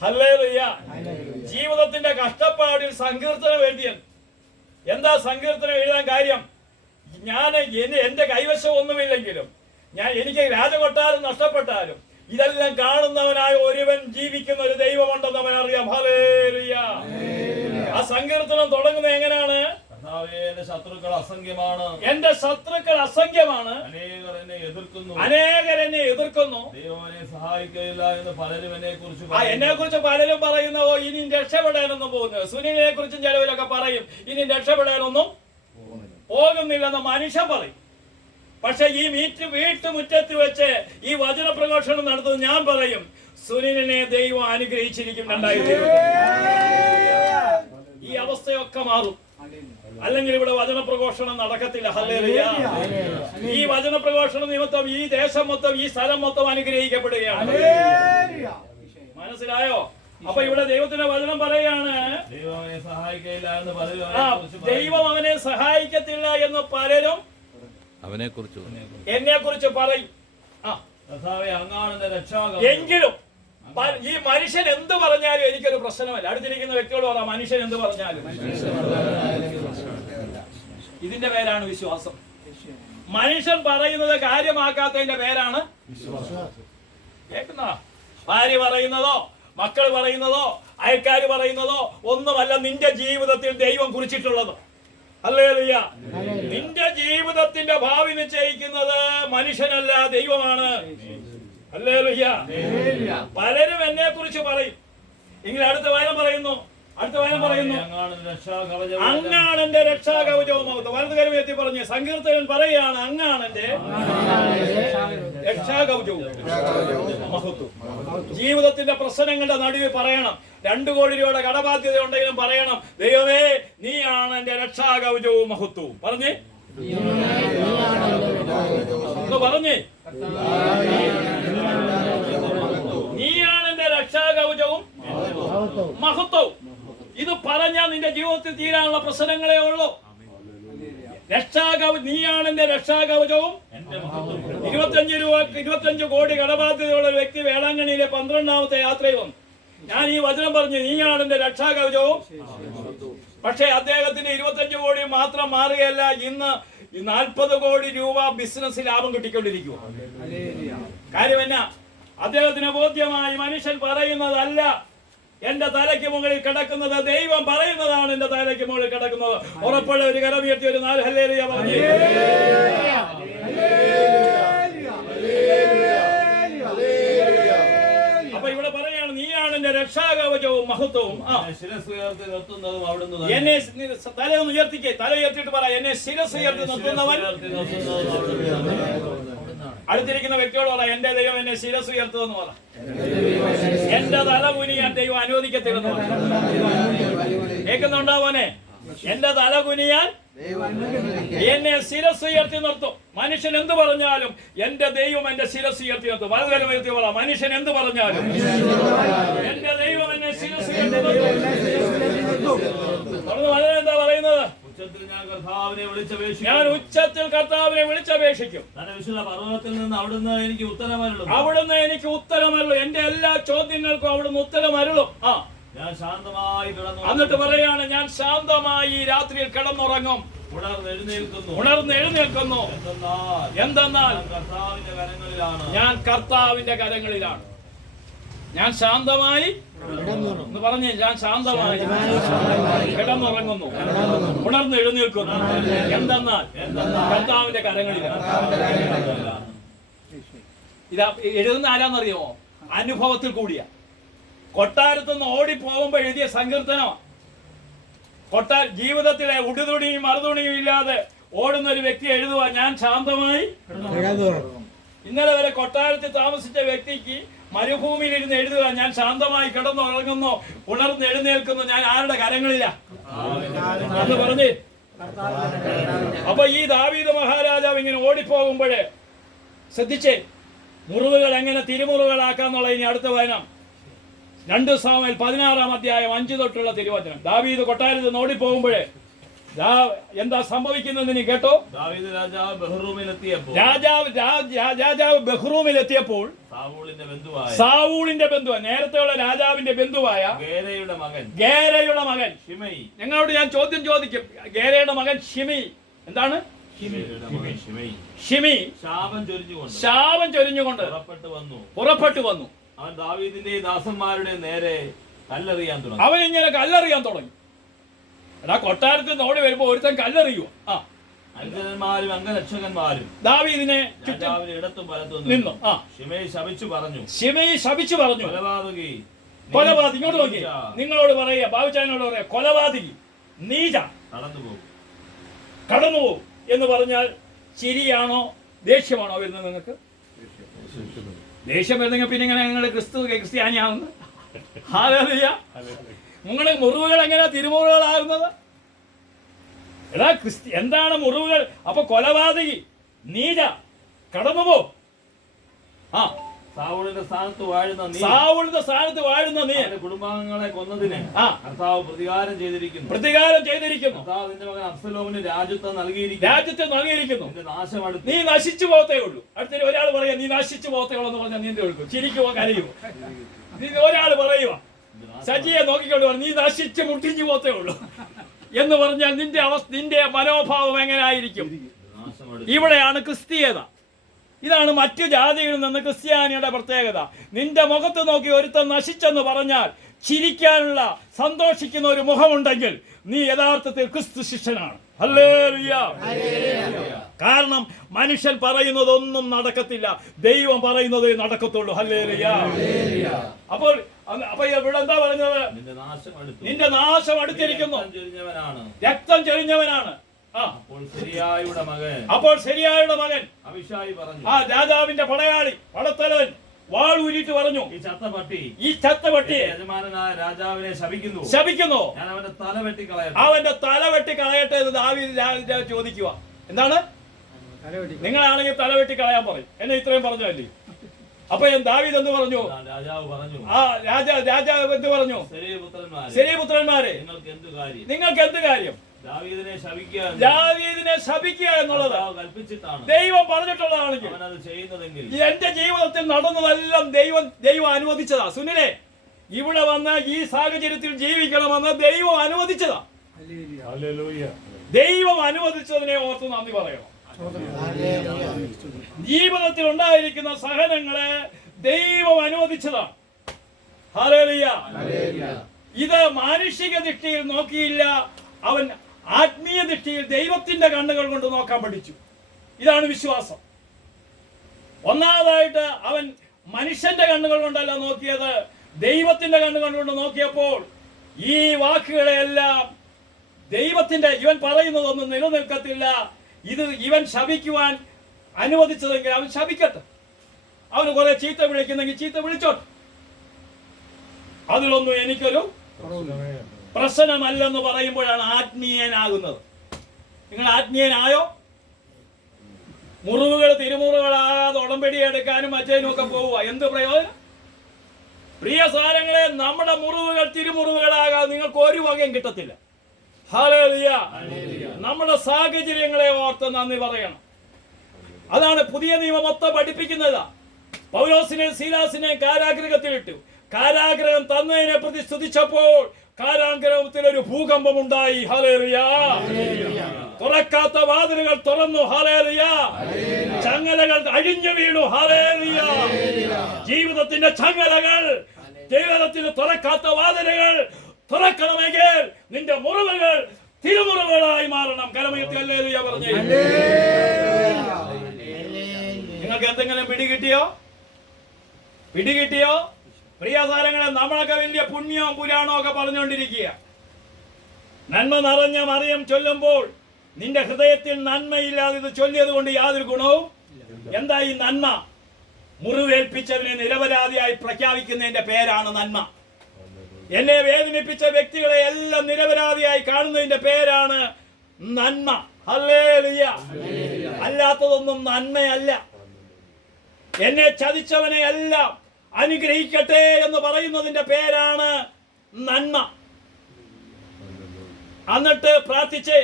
ഹല്ലേലൂയ. ജീവിതത്തിന്റെ കഷ്ടപ്പാടിൽ സങ്കീർത്തനം എഴുതിയത്. എന്താ സങ്കീർത്തനം എഴുതാൻ കാര്യം? എന്റെ കൈവശം ഒന്നുമില്ലെങ്കിലും എനിക്ക് രാജകൊട്ടാരം നഷ്ടപ്പെട്ടാലും ഇതെല്ലാം കാണുന്നവനായ ഒരുവൻ ജീവിക്കുന്ന ഒരു ദൈവമുണ്ടെന്ന് അവൻ അറിയാം. ഹല്ലേലൂയ. ആ സങ്കീർത്തനം തുടങ്ങുന്നത് എങ്ങനെയാണ്? എന്റെ ശത്രുക്കൾ അസംഖ്യമാണ്, എന്റെ ശത്രുക്കൾ അസംഖ്യമാണ്, അനേകർ എന്നെ എതിർക്കുന്നു, ദൈവം എന്നെ സഹായിക്കില്ല എന്ന് പലരും എന്നെ കുറിച്ച് പലരും പറയുന്നു. ഇനി രക്ഷപ്പെടാനൊന്നും പോകുന്നത്. സുനിലിനെ കുറിച്ചും ചിലവരൊക്കെ പറയും ഇനി രക്ഷപ്പെടാനൊന്നും പോകുന്നില്ലെന്ന് മനുഷ്യൻ പറയും. പക്ഷെ ഈ വീട്ടുമുറ്റത്ത് വെച്ച് ഈ വചന പ്രഘോഷണം നടത്തുന്നത് ഞാൻ പറയും, സുനിലിനെ ദൈവം അനുഗ്രഹിച്ചിരിക്കും. 2020 ഈ അവസ്ഥയൊക്കെ മാറും. അല്ലെങ്കിൽ ഇവിടെ വചന പ്രഘോഷണം നടക്കത്തില്ല. ഹല്ലേലൂയ. ഈ വചന പ്രഘോഷണം നിമിത്തം ഈ ദേശം മൊത്തം, ഈ സ്ഥലം മൊത്തം അനുഗ്രഹിക്കപ്പെടുകയാണ്. മനസ്സിലായോ? അപ്പൊ ഇവിടെ ദൈവത്തിന്റെ വചനം പറയാണ്, ദൈവം അവനെ സഹായിക്കത്തില്ല എന്ന് പലരും എന്നെ കുറിച്ച് പറയും. എങ്കിലും ഈ മനുഷ്യൻ എന്ത് പറഞ്ഞാലും എനിക്കൊരു പ്രശ്നമല്ല. അടുത്തിരിക്കുന്ന വ്യക്തിയോട് പറയാം, മനുഷ്യൻ എന്ത് പറഞ്ഞാലും. ഇതിന്റെ പേരാണ് വിശ്വാസം. മനുഷ്യൻ പറയുന്നത് കാര്യമാക്കാത്തതിന്റെ പേരാണ് കേൾക്കുന്ന. ഭാര്യ പറയുന്നതോ മക്കൾ പറയുന്നതോ അയൽക്കാർ പറയുന്നതോ ഒന്നുമല്ല നിന്റെ ജീവിതത്തിൽ ദൈവം കുറിച്ചിട്ടുള്ളത്. ഹല്ലേലൂയ. നിന്റെ ജീവിതത്തിന്റെ ഭാവി നിശ്ചയിക്കുന്നത് മനുഷ്യനല്ല, ദൈവമാണ്. ഹല്ലേലൂയ. പലരും എന്നെ കുറിച്ച് പറയും. എങ്കിൽ അടുത്ത വചനം പറയുന്നു, അങ്ങാണ് എന്റെ രക്ഷാകവചവും മഹത്വം. വലത് കരം ഉയർത്തി പറഞ്ഞ് സങ്കീർത്തകൻ പറയുകയാണ്, അങ്ങാണ് എന്റെ രക്ഷാകവചവും മഹത്വം. ജീവിതത്തിന്റെ പ്രശ്നങ്ങളുടെ നടുവിൽ പറയണം. 2 കോടി രൂപയുടെ കടബാധ്യത ഉണ്ടെങ്കിലും പറയണം, ദൈവമേ നീയാണ് എന്റെ രക്ഷാകവചവും മഹത്വവും. പറഞ്ഞേ പറഞ്ഞേ നീയാണ് എന്റെ രക്ഷാകവചവും മഹത്വവും. ഇത് പറഞ്ഞാൽ നിന്റെ ജീവിതത്തിൽ തീരാനുള്ള പ്രശ്നങ്ങളേ ഉള്ളൂ. നീയാണ് എന്റെ രക്ഷാകവചവും. 25 കോടി കടബാധ്യതയുള്ള ഒരു വ്യക്തി വേളാങ്കണ്ണിയിലെ 12ാമത്തെ യാത്രയിൽ വന്നു. ഞാൻ ഈ വചനം പറഞ്ഞു, നീയാണ് എന്റെ രക്ഷാകവചവും. പക്ഷേ അദ്ദേഹത്തിന് 25 കോടി മാത്രം മാറുകയല്ല, ഇന്ന് 40 കോടി രൂപ ബിസിനസ് ലാഭം കിട്ടിക്കൊണ്ടിരിക്കുക. കാര്യം എന്നാ? അദ്ദേഹത്തിന് ബോധ്യമായി മനുഷ്യൻ പറയുന്നതല്ല എന്റെ തലയ്ക്ക് മുകളിൽ കിടക്കുന്നത്, ദൈവം പറയുന്നതാണ് എന്റെ തലയ്ക്ക് മുകളിൽ കിടക്കുന്നത്. ഉറപ്പുള്ള ഒരു കരം ഉയർത്തി ഒരു 4 ഹല്ലേലൂയ പറഞ്ഞു. അപ്പൊ ഇവിടെ പറയാണ്, നീയാണ് എന്റെ രക്ഷാകവചവും മഹത്വവും. എന്നെ തലയൊന്ന് ഉയർത്തിക്കേ, തല ഉയർത്തിയിട്ട് പറ, എന്നെ ശിരസ് ഉയർത്തി നിർത്തുന്നവൻ. അടുത്തിരിക്കുന്ന വ്യക്തിയോട് പറ, എന്റെ ദൈവം എന്നെ ശിരസ് ഉയർത്തുമെന്ന് പറ. എന്റെ തല കുനിയാൻ ദൈവം അനുവദിക്കത്തില്ലെന്ന് പറ. കേൾക്കുന്നുണ്ടോ മോനെ? എന്റെ തല കുനിയാൻ എന്നെ ശിരസ് ഉയർത്തി നിർത്തും. മനുഷ്യൻ എന്ത് പറഞ്ഞാലും എന്റെ ദൈവം എന്റെ ശിരസ് ഉയർത്തി നിർത്തും. വളരെ ഉയർത്തി പറ, മനുഷ്യൻ എന്ത് പറഞ്ഞാലും എന്റെ ദൈവം എന്നെ ശിരസ് ഉയർത്തി നിർത്തും. എന്താ പറയുന്നത്? ഞാൻ ഉച്ചത്തിൽ കർത്താവിനെ വിളിച്ചപേക്ഷിക്കും. പർവ്വതത്തിൽ നിന്ന് അവിടുന്ന് എനിക്ക് ഉത്തരമരുളും. എന്റെ എല്ലാ ചോദ്യങ്ങൾക്കും അവിടുന്ന് ഉത്തരമരുളും. ഞാൻ ശാന്തമായി കിടന്നു. എന്നിട്ട് പറയാണ്, ഞാൻ ശാന്തമായി രാത്രിയിൽ കിടന്നുറങ്ങും. ഉണർന്നെഴുന്നേൽക്കുന്നു. എന്തെന്നാൽ ഞാൻ കർത്താവിന്റെ കരങ്ങളിലാണ്. ഞാൻ ശാന്തമായി എന്ന് പറഞ്ഞ് ഞാൻ ശാന്തമായി കിടന്നുറങ്ങുന്നു, ഉണർന്നെഴുന്നേൽക്കുന്നു. എന്തെന്നാൽ കർത്താവിന്റെ കരങ്ങളിലാണ്. ഇതാ എഴുതുന്ന ആരാന്നറിയുമോ? അനുഭവത്തിൽ കൂടിയ. കൊട്ടാരത്തിൽ നിന്ന് ഓടിപ്പോകുമ്പോ എഴുതിയ സങ്കീർത്തനമാണ്. ജീവിതത്തിലെ ഉടുതുണിയും മറുതുണിയും ഇല്ലാതെ ഓടുന്ന ഒരു വ്യക്തി എഴുതുക, ഞാൻ ശാന്തമായി. ഇന്നലെ വരെ കൊട്ടാരത്തിൽ താമസിച്ച വ്യക്തിക്ക് മരുഭൂമിയിൽ ഇരുന്ന് എഴുതുക, ഞാൻ ശാന്തമായി കിടന്നുറങ്ങുന്നു, ഉണർന്നെഴുന്നേൽക്കുന്നു. ഞാൻ ആരുടെ കരങ്ങളില എന്ന് പറഞ്ഞ്. അപ്പൊ ഈ ദാവീദ് മഹാരാജാവ് ഇങ്ങനെ ഓടിപ്പോകുമ്പോഴേ ശ്രദ്ധിച്ചേ, മുറിവുകൾ എങ്ങനെ തിരുമുറിവുകളാക്കാന്നുള്ള ഇനി അടുത്ത വചനം 2 സാമുവേൽ 16-ാം അധ്യായം 5 തൊട്ടുള്ള തിരുവചനം. ദാവീദ് കൊട്ടാരത്തിൽ നിന്ന് ഓടിപ്പോകുമ്പോഴേ എന്താ സംഭവിക്കുന്നത് നീ കേട്ടോ? രാജാവ് ബഹ്റൂമിലെത്തിയപ്പോൾ സാവൂളിന്റെ ബന്ധുവായ, നേരത്തെയുള്ള രാജാവിന്റെ ബന്ധുവായ ഗേരയുടെ മകൻ ഞങ്ങളോട് ഞാൻ ചോദ്യം ചോദിക്കും. ഗേരയുടെ മകൻ ഷിമി. എന്താണ് ഷിമി? ശാപം ചൊരിഞ്ഞുകൊണ്ട് പുറപ്പെട്ടു വന്നു. അവൻ ദാവീദിന്റെ ദാസന്മാരുടെ നേരെ കല്ലെറിയാൻ തുടങ്ങി. അവൻ ഇങ്ങനെ കല്ലെറിയാൻ തുടങ്ങി. എടാ, കൊട്ടാരത്തിൽ നിന്ന് ഓടി വരുമ്പോ ഒരുത്തൻ കല്ലെറിയുവോ? അഞ്ജനന്മാരും അംഗരക്ഷകന്മാരും ദാവീദിനെ ഇടത്തും വലത്തും നിന്നു. ശിമെയി ശപിച്ചു പറഞ്ഞു, കൊലപാതകി. ഇങ്ങോട്ട് നോക്കി, നിങ്ങളോട് പറയുക, ബാബുച്ചാനോട് പറയാ, കൊലപാതകി, നീച, കടന്നുപോകും എന്ന് പറഞ്ഞാൽ ശരിയാണോ ദേഷ്യമാണോ വരുന്നത് നിങ്ങൾക്ക്? ദേഷ്യം വരുന്നെങ്കിൽ പിന്നെ ഇങ്ങനെ നിങ്ങൾ ക്രിസ്ത്യാനിയാവുന്നു. നിങ്ങളുടെ മുറിവുകൾ എങ്ങനെയാ തിരുമുറിവുകളാകുന്നത്? എടാ എന്താണ് മുറിവുകൾ? അപ്പൊ കൊലപാതകി, നീച, കടന്നുപോ. സാവൂളിന്റെ സ്ഥാനത്ത് വാഴുന്ന നീ കുടുംബാംഗങ്ങളെ കൊന്നതിന് കർത്താവ് പ്രതികാരം ചെയ്തിരിക്കുന്നു. നിന്റെ മകൻ അബ്സലോമിന് രാജ്യത്വം നൽകിയിരിക്കുന്നു. നീ നശിച്ചു പോകത്തേ ഉള്ളൂ. അടുത്ത ഒരാൾ പറയാ, നീ നശിച്ചു പോകത്തേ ഉള്ളൂ എന്ന് പറഞ്ഞാൽ നീ എന്ത് കേൾക്കും? ചിരിക്കുവോ കരയുവോ? ഒരാൾ പറയുക, സജിയെ നോക്കിക്കൊണ്ട് പറഞ്ഞു, നീ നശിച്ച് മുട്ടിഞ്ഞു പോകത്തേ ഉള്ളൂ എന്ന് പറഞ്ഞാൽ നിന്റെ മനോഭാവം എങ്ങനെ ആയിരിക്കും? ഇവിടെയാണ് ക്രിസ്തീയത. ഇതാണ് മറ്റു ജാതികളിൽ നിന്ന് ക്രിസ്ത്യാനിയുടെ പ്രത്യേകത. നിന്റെ മുഖത്ത് നോക്കി ഒരുത്തൻ നശിച്ചെന്ന് പറഞ്ഞാൽ ചിരിക്കാനുള്ള, സന്തോഷിക്കുന്ന ഒരു മുഖമുണ്ടെങ്കിൽ നീ യഥാർത്ഥത്തിൽ ക്രിസ്തു ശിഷ്യനാണ്. ഹല്ലേലൂയ. കാരണം മനുഷ്യൻ പറയുന്നതൊന്നും നടക്കത്തില്ല, ദൈവം പറയുന്നതേ നടക്കത്തുള്ളൂ. ഹല്ലേലൂയ. അപ്പോൾ ഇവിടെ എന്താ പറഞ്ഞത്? നിന്റെ നാശം അടുത്തിരിക്കുന്നു, രക്തം ചൊരിഞ്ഞവനാണ്. അപ്പോൾ ശരിയായുടെ മകൻ രാജാവിന്റെ പടയാളി, പടത്തലവൻ വാൾ ഊരിയിട്ട് പറഞ്ഞു, ഈ ചത്തപട്ടി യജമാനനായ രാജാവിനെ ശപിക്കുന്നു, അവന്റെ തല വെട്ടി കളയട്ടെ എന്ന് ദാവീദ് ചോദിക്കുക. എന്താണ്? നിങ്ങളാണെങ്കിൽ തല വെട്ടി കളയാൻ പറയും. എന്നെ ഇത്രയും പറഞ്ഞല്ലേ? അപ്പൊ ദാവീദ് എന്ന് പറഞ്ഞു? രാജാവ് എന്ത് പറഞ്ഞു? ശരി പുത്രന്മാരെ, നിങ്ങൾക്ക് എന്ത് കാര്യം? ദാവീദിനെ ശപിക്കുക എന്നുള്ളത് ദൈവം പറഞ്ഞിട്ടുള്ളതാണെങ്കിൽ എന്റെ ജീവിതത്തിൽ നടന്നതെല്ലാം ദൈവം അനുവദിച്ചതാ. സുനിലെ, ഇവിടെ വന്ന് ഈ സാഹചര്യത്തിൽ ജീവിക്കണമെന്ന് ദൈവം അനുവദിച്ചതാ. ദൈവം അനുവദിച്ചതിനെ ഓർത്ത് നന്ദി പറയണം. ജീവിതത്തിൽ ഉണ്ടായിരിക്കുന്ന സഹനങ്ങളെ ദൈവം അനുവദിച്ചതാണ്. ഹല്ലേലൂയ. ഇത് മാനുഷിക ദൃഷ്ടിയിൽ നോക്കിയില്ല, അവൻ ആത്മീയ ദൃഷ്ടിയിൽ ദൈവത്തിന്റെ കണ്ണുകൾ കൊണ്ട് നോക്കാൻ പഠിച്ചു. ഇതാണ് വിശ്വാസം. ഒന്നാമതായിട്ട് അവൻ മനുഷ്യന്റെ കണ്ണുകൾ കൊണ്ടല്ല നോക്കിയത്, ദൈവത്തിന്റെ കണ്ണുകൾ കൊണ്ട് നോക്കിയപ്പോൾ ഈ വാക്കുകളെല്ലാം ദൈവത്തിന്റെ, ഇവൻ പറയുന്നതൊന്നും നിലനിൽക്കത്തില്ല, ഇത് ഇവൻ ശപിക്കുവാൻ അനുവദിച്ചതെങ്കിൽ അവൻ ശപിക്കട്ടെ, അവന് കുറെ ചീത്ത വിളിക്കുന്നെങ്കിൽ ചീത്ത വിളിച്ചോട്ടെ, അതിലൊന്നും എനിക്കൊരു പ്രശ്നമല്ലെന്ന് പറയുമ്പോഴാണ് ആത്മീയനാകുന്നത്. നിങ്ങൾ ആത്മീയനായോ? മുറിവുകൾ തിരുമുറിവുകളാകാതെ ഉടമ്പടി എടുക്കാനും അച്ഛനും ഒക്കെ പോവുക, എന്ത് പ്രയോജനം? പ്രിയ സാരങ്ങളെ, നമ്മുടെ മുറിവുകൾ തിരുമുറിവുകളാകാതെ നിങ്ങൾക്ക് ഒരു വകയും കിട്ടത്തില്ല. ഹല്ലേലൂയ. നമ്മുടെ സാഹചര്യങ്ങളെ ഓർത്ത് നന്ദി പറയണം. അതാണ് പുതിയ നിയമം മൊത്തം പഠിപ്പിക്കുന്നത്. പൗലോസിനെ സീലാസിനെ കാരാഗൃഹത്തിലിട്ടു, കാരാഗ്രഹം തന്നതിനെ പ്രതി സ്തുതിച്ചപ്പോൾ കാരാഗ്രഹത്തിൽ ഒരു ഭൂകമ്പം ഉണ്ടായി. ഹല്ലേലൂയ. തുറക്കാത്ത വാതിലുകൾ തുറന്നു. ഹല്ലേലൂയ. ചങ്ങലകൾ അഴിഞ്ഞു വീണു. ഹല്ലേലൂയ. ജീവിതത്തിന്റെ ചങ്ങലകൾ, ജീവിതത്തിന് തുറക്കാത്ത വാതിലുകൾ തുറക്കണമെങ്കിൽ നിന്റെ മുറിവുകൾ തിരുമുറിവുകളായി മാറണം. കരമയത്തി ഹല്ലേലൂയ പറഞ്ഞേ. നിങ്ങൾക്ക് എന്തെങ്കിലും പിടികിട്ടിയോ? പ്രിയ താരങ്ങളെ, നമ്മളൊക്കെ വലിയ പുണ്യവും പുരാണവും ഒക്കെ പറഞ്ഞുകൊണ്ടിരിക്കുക. നന്മ നിറഞ്ഞ മറിയം ചൊല്ലുമ്പോൾ നിന്റെ ഹൃദയത്തിൽ നന്മയില്ലാതെ ഇത് ചൊല്ലിയത് കൊണ്ട് യാതൊരു ഗുണവും. എന്താ ഈ നന്മ? മുറിവേൽപ്പിച്ചവനെ നിരപരാധിയായി പ്രഖ്യാപിക്കുന്നതിന്റെ പേരാണ് നന്മ. എന്നെ വേദനിപ്പിച്ച വ്യക്തികളെ എല്ലാം നിരപരാധിയായി കാണുന്നതിന്റെ പേരാണ് നന്മ. ഹല്ലേലൂയ. അല്ലാത്തതൊന്നും നന്മയല്ല. എന്നെ ചതിച്ചവനെ എല്ലാം അനുഗ്രഹിക്കട്ടെ എന്ന് പറയുന്നതിന്റെ പേരാണ് നന്മ. എന്നിട്ട് പ്രാർത്ഥിച്ച്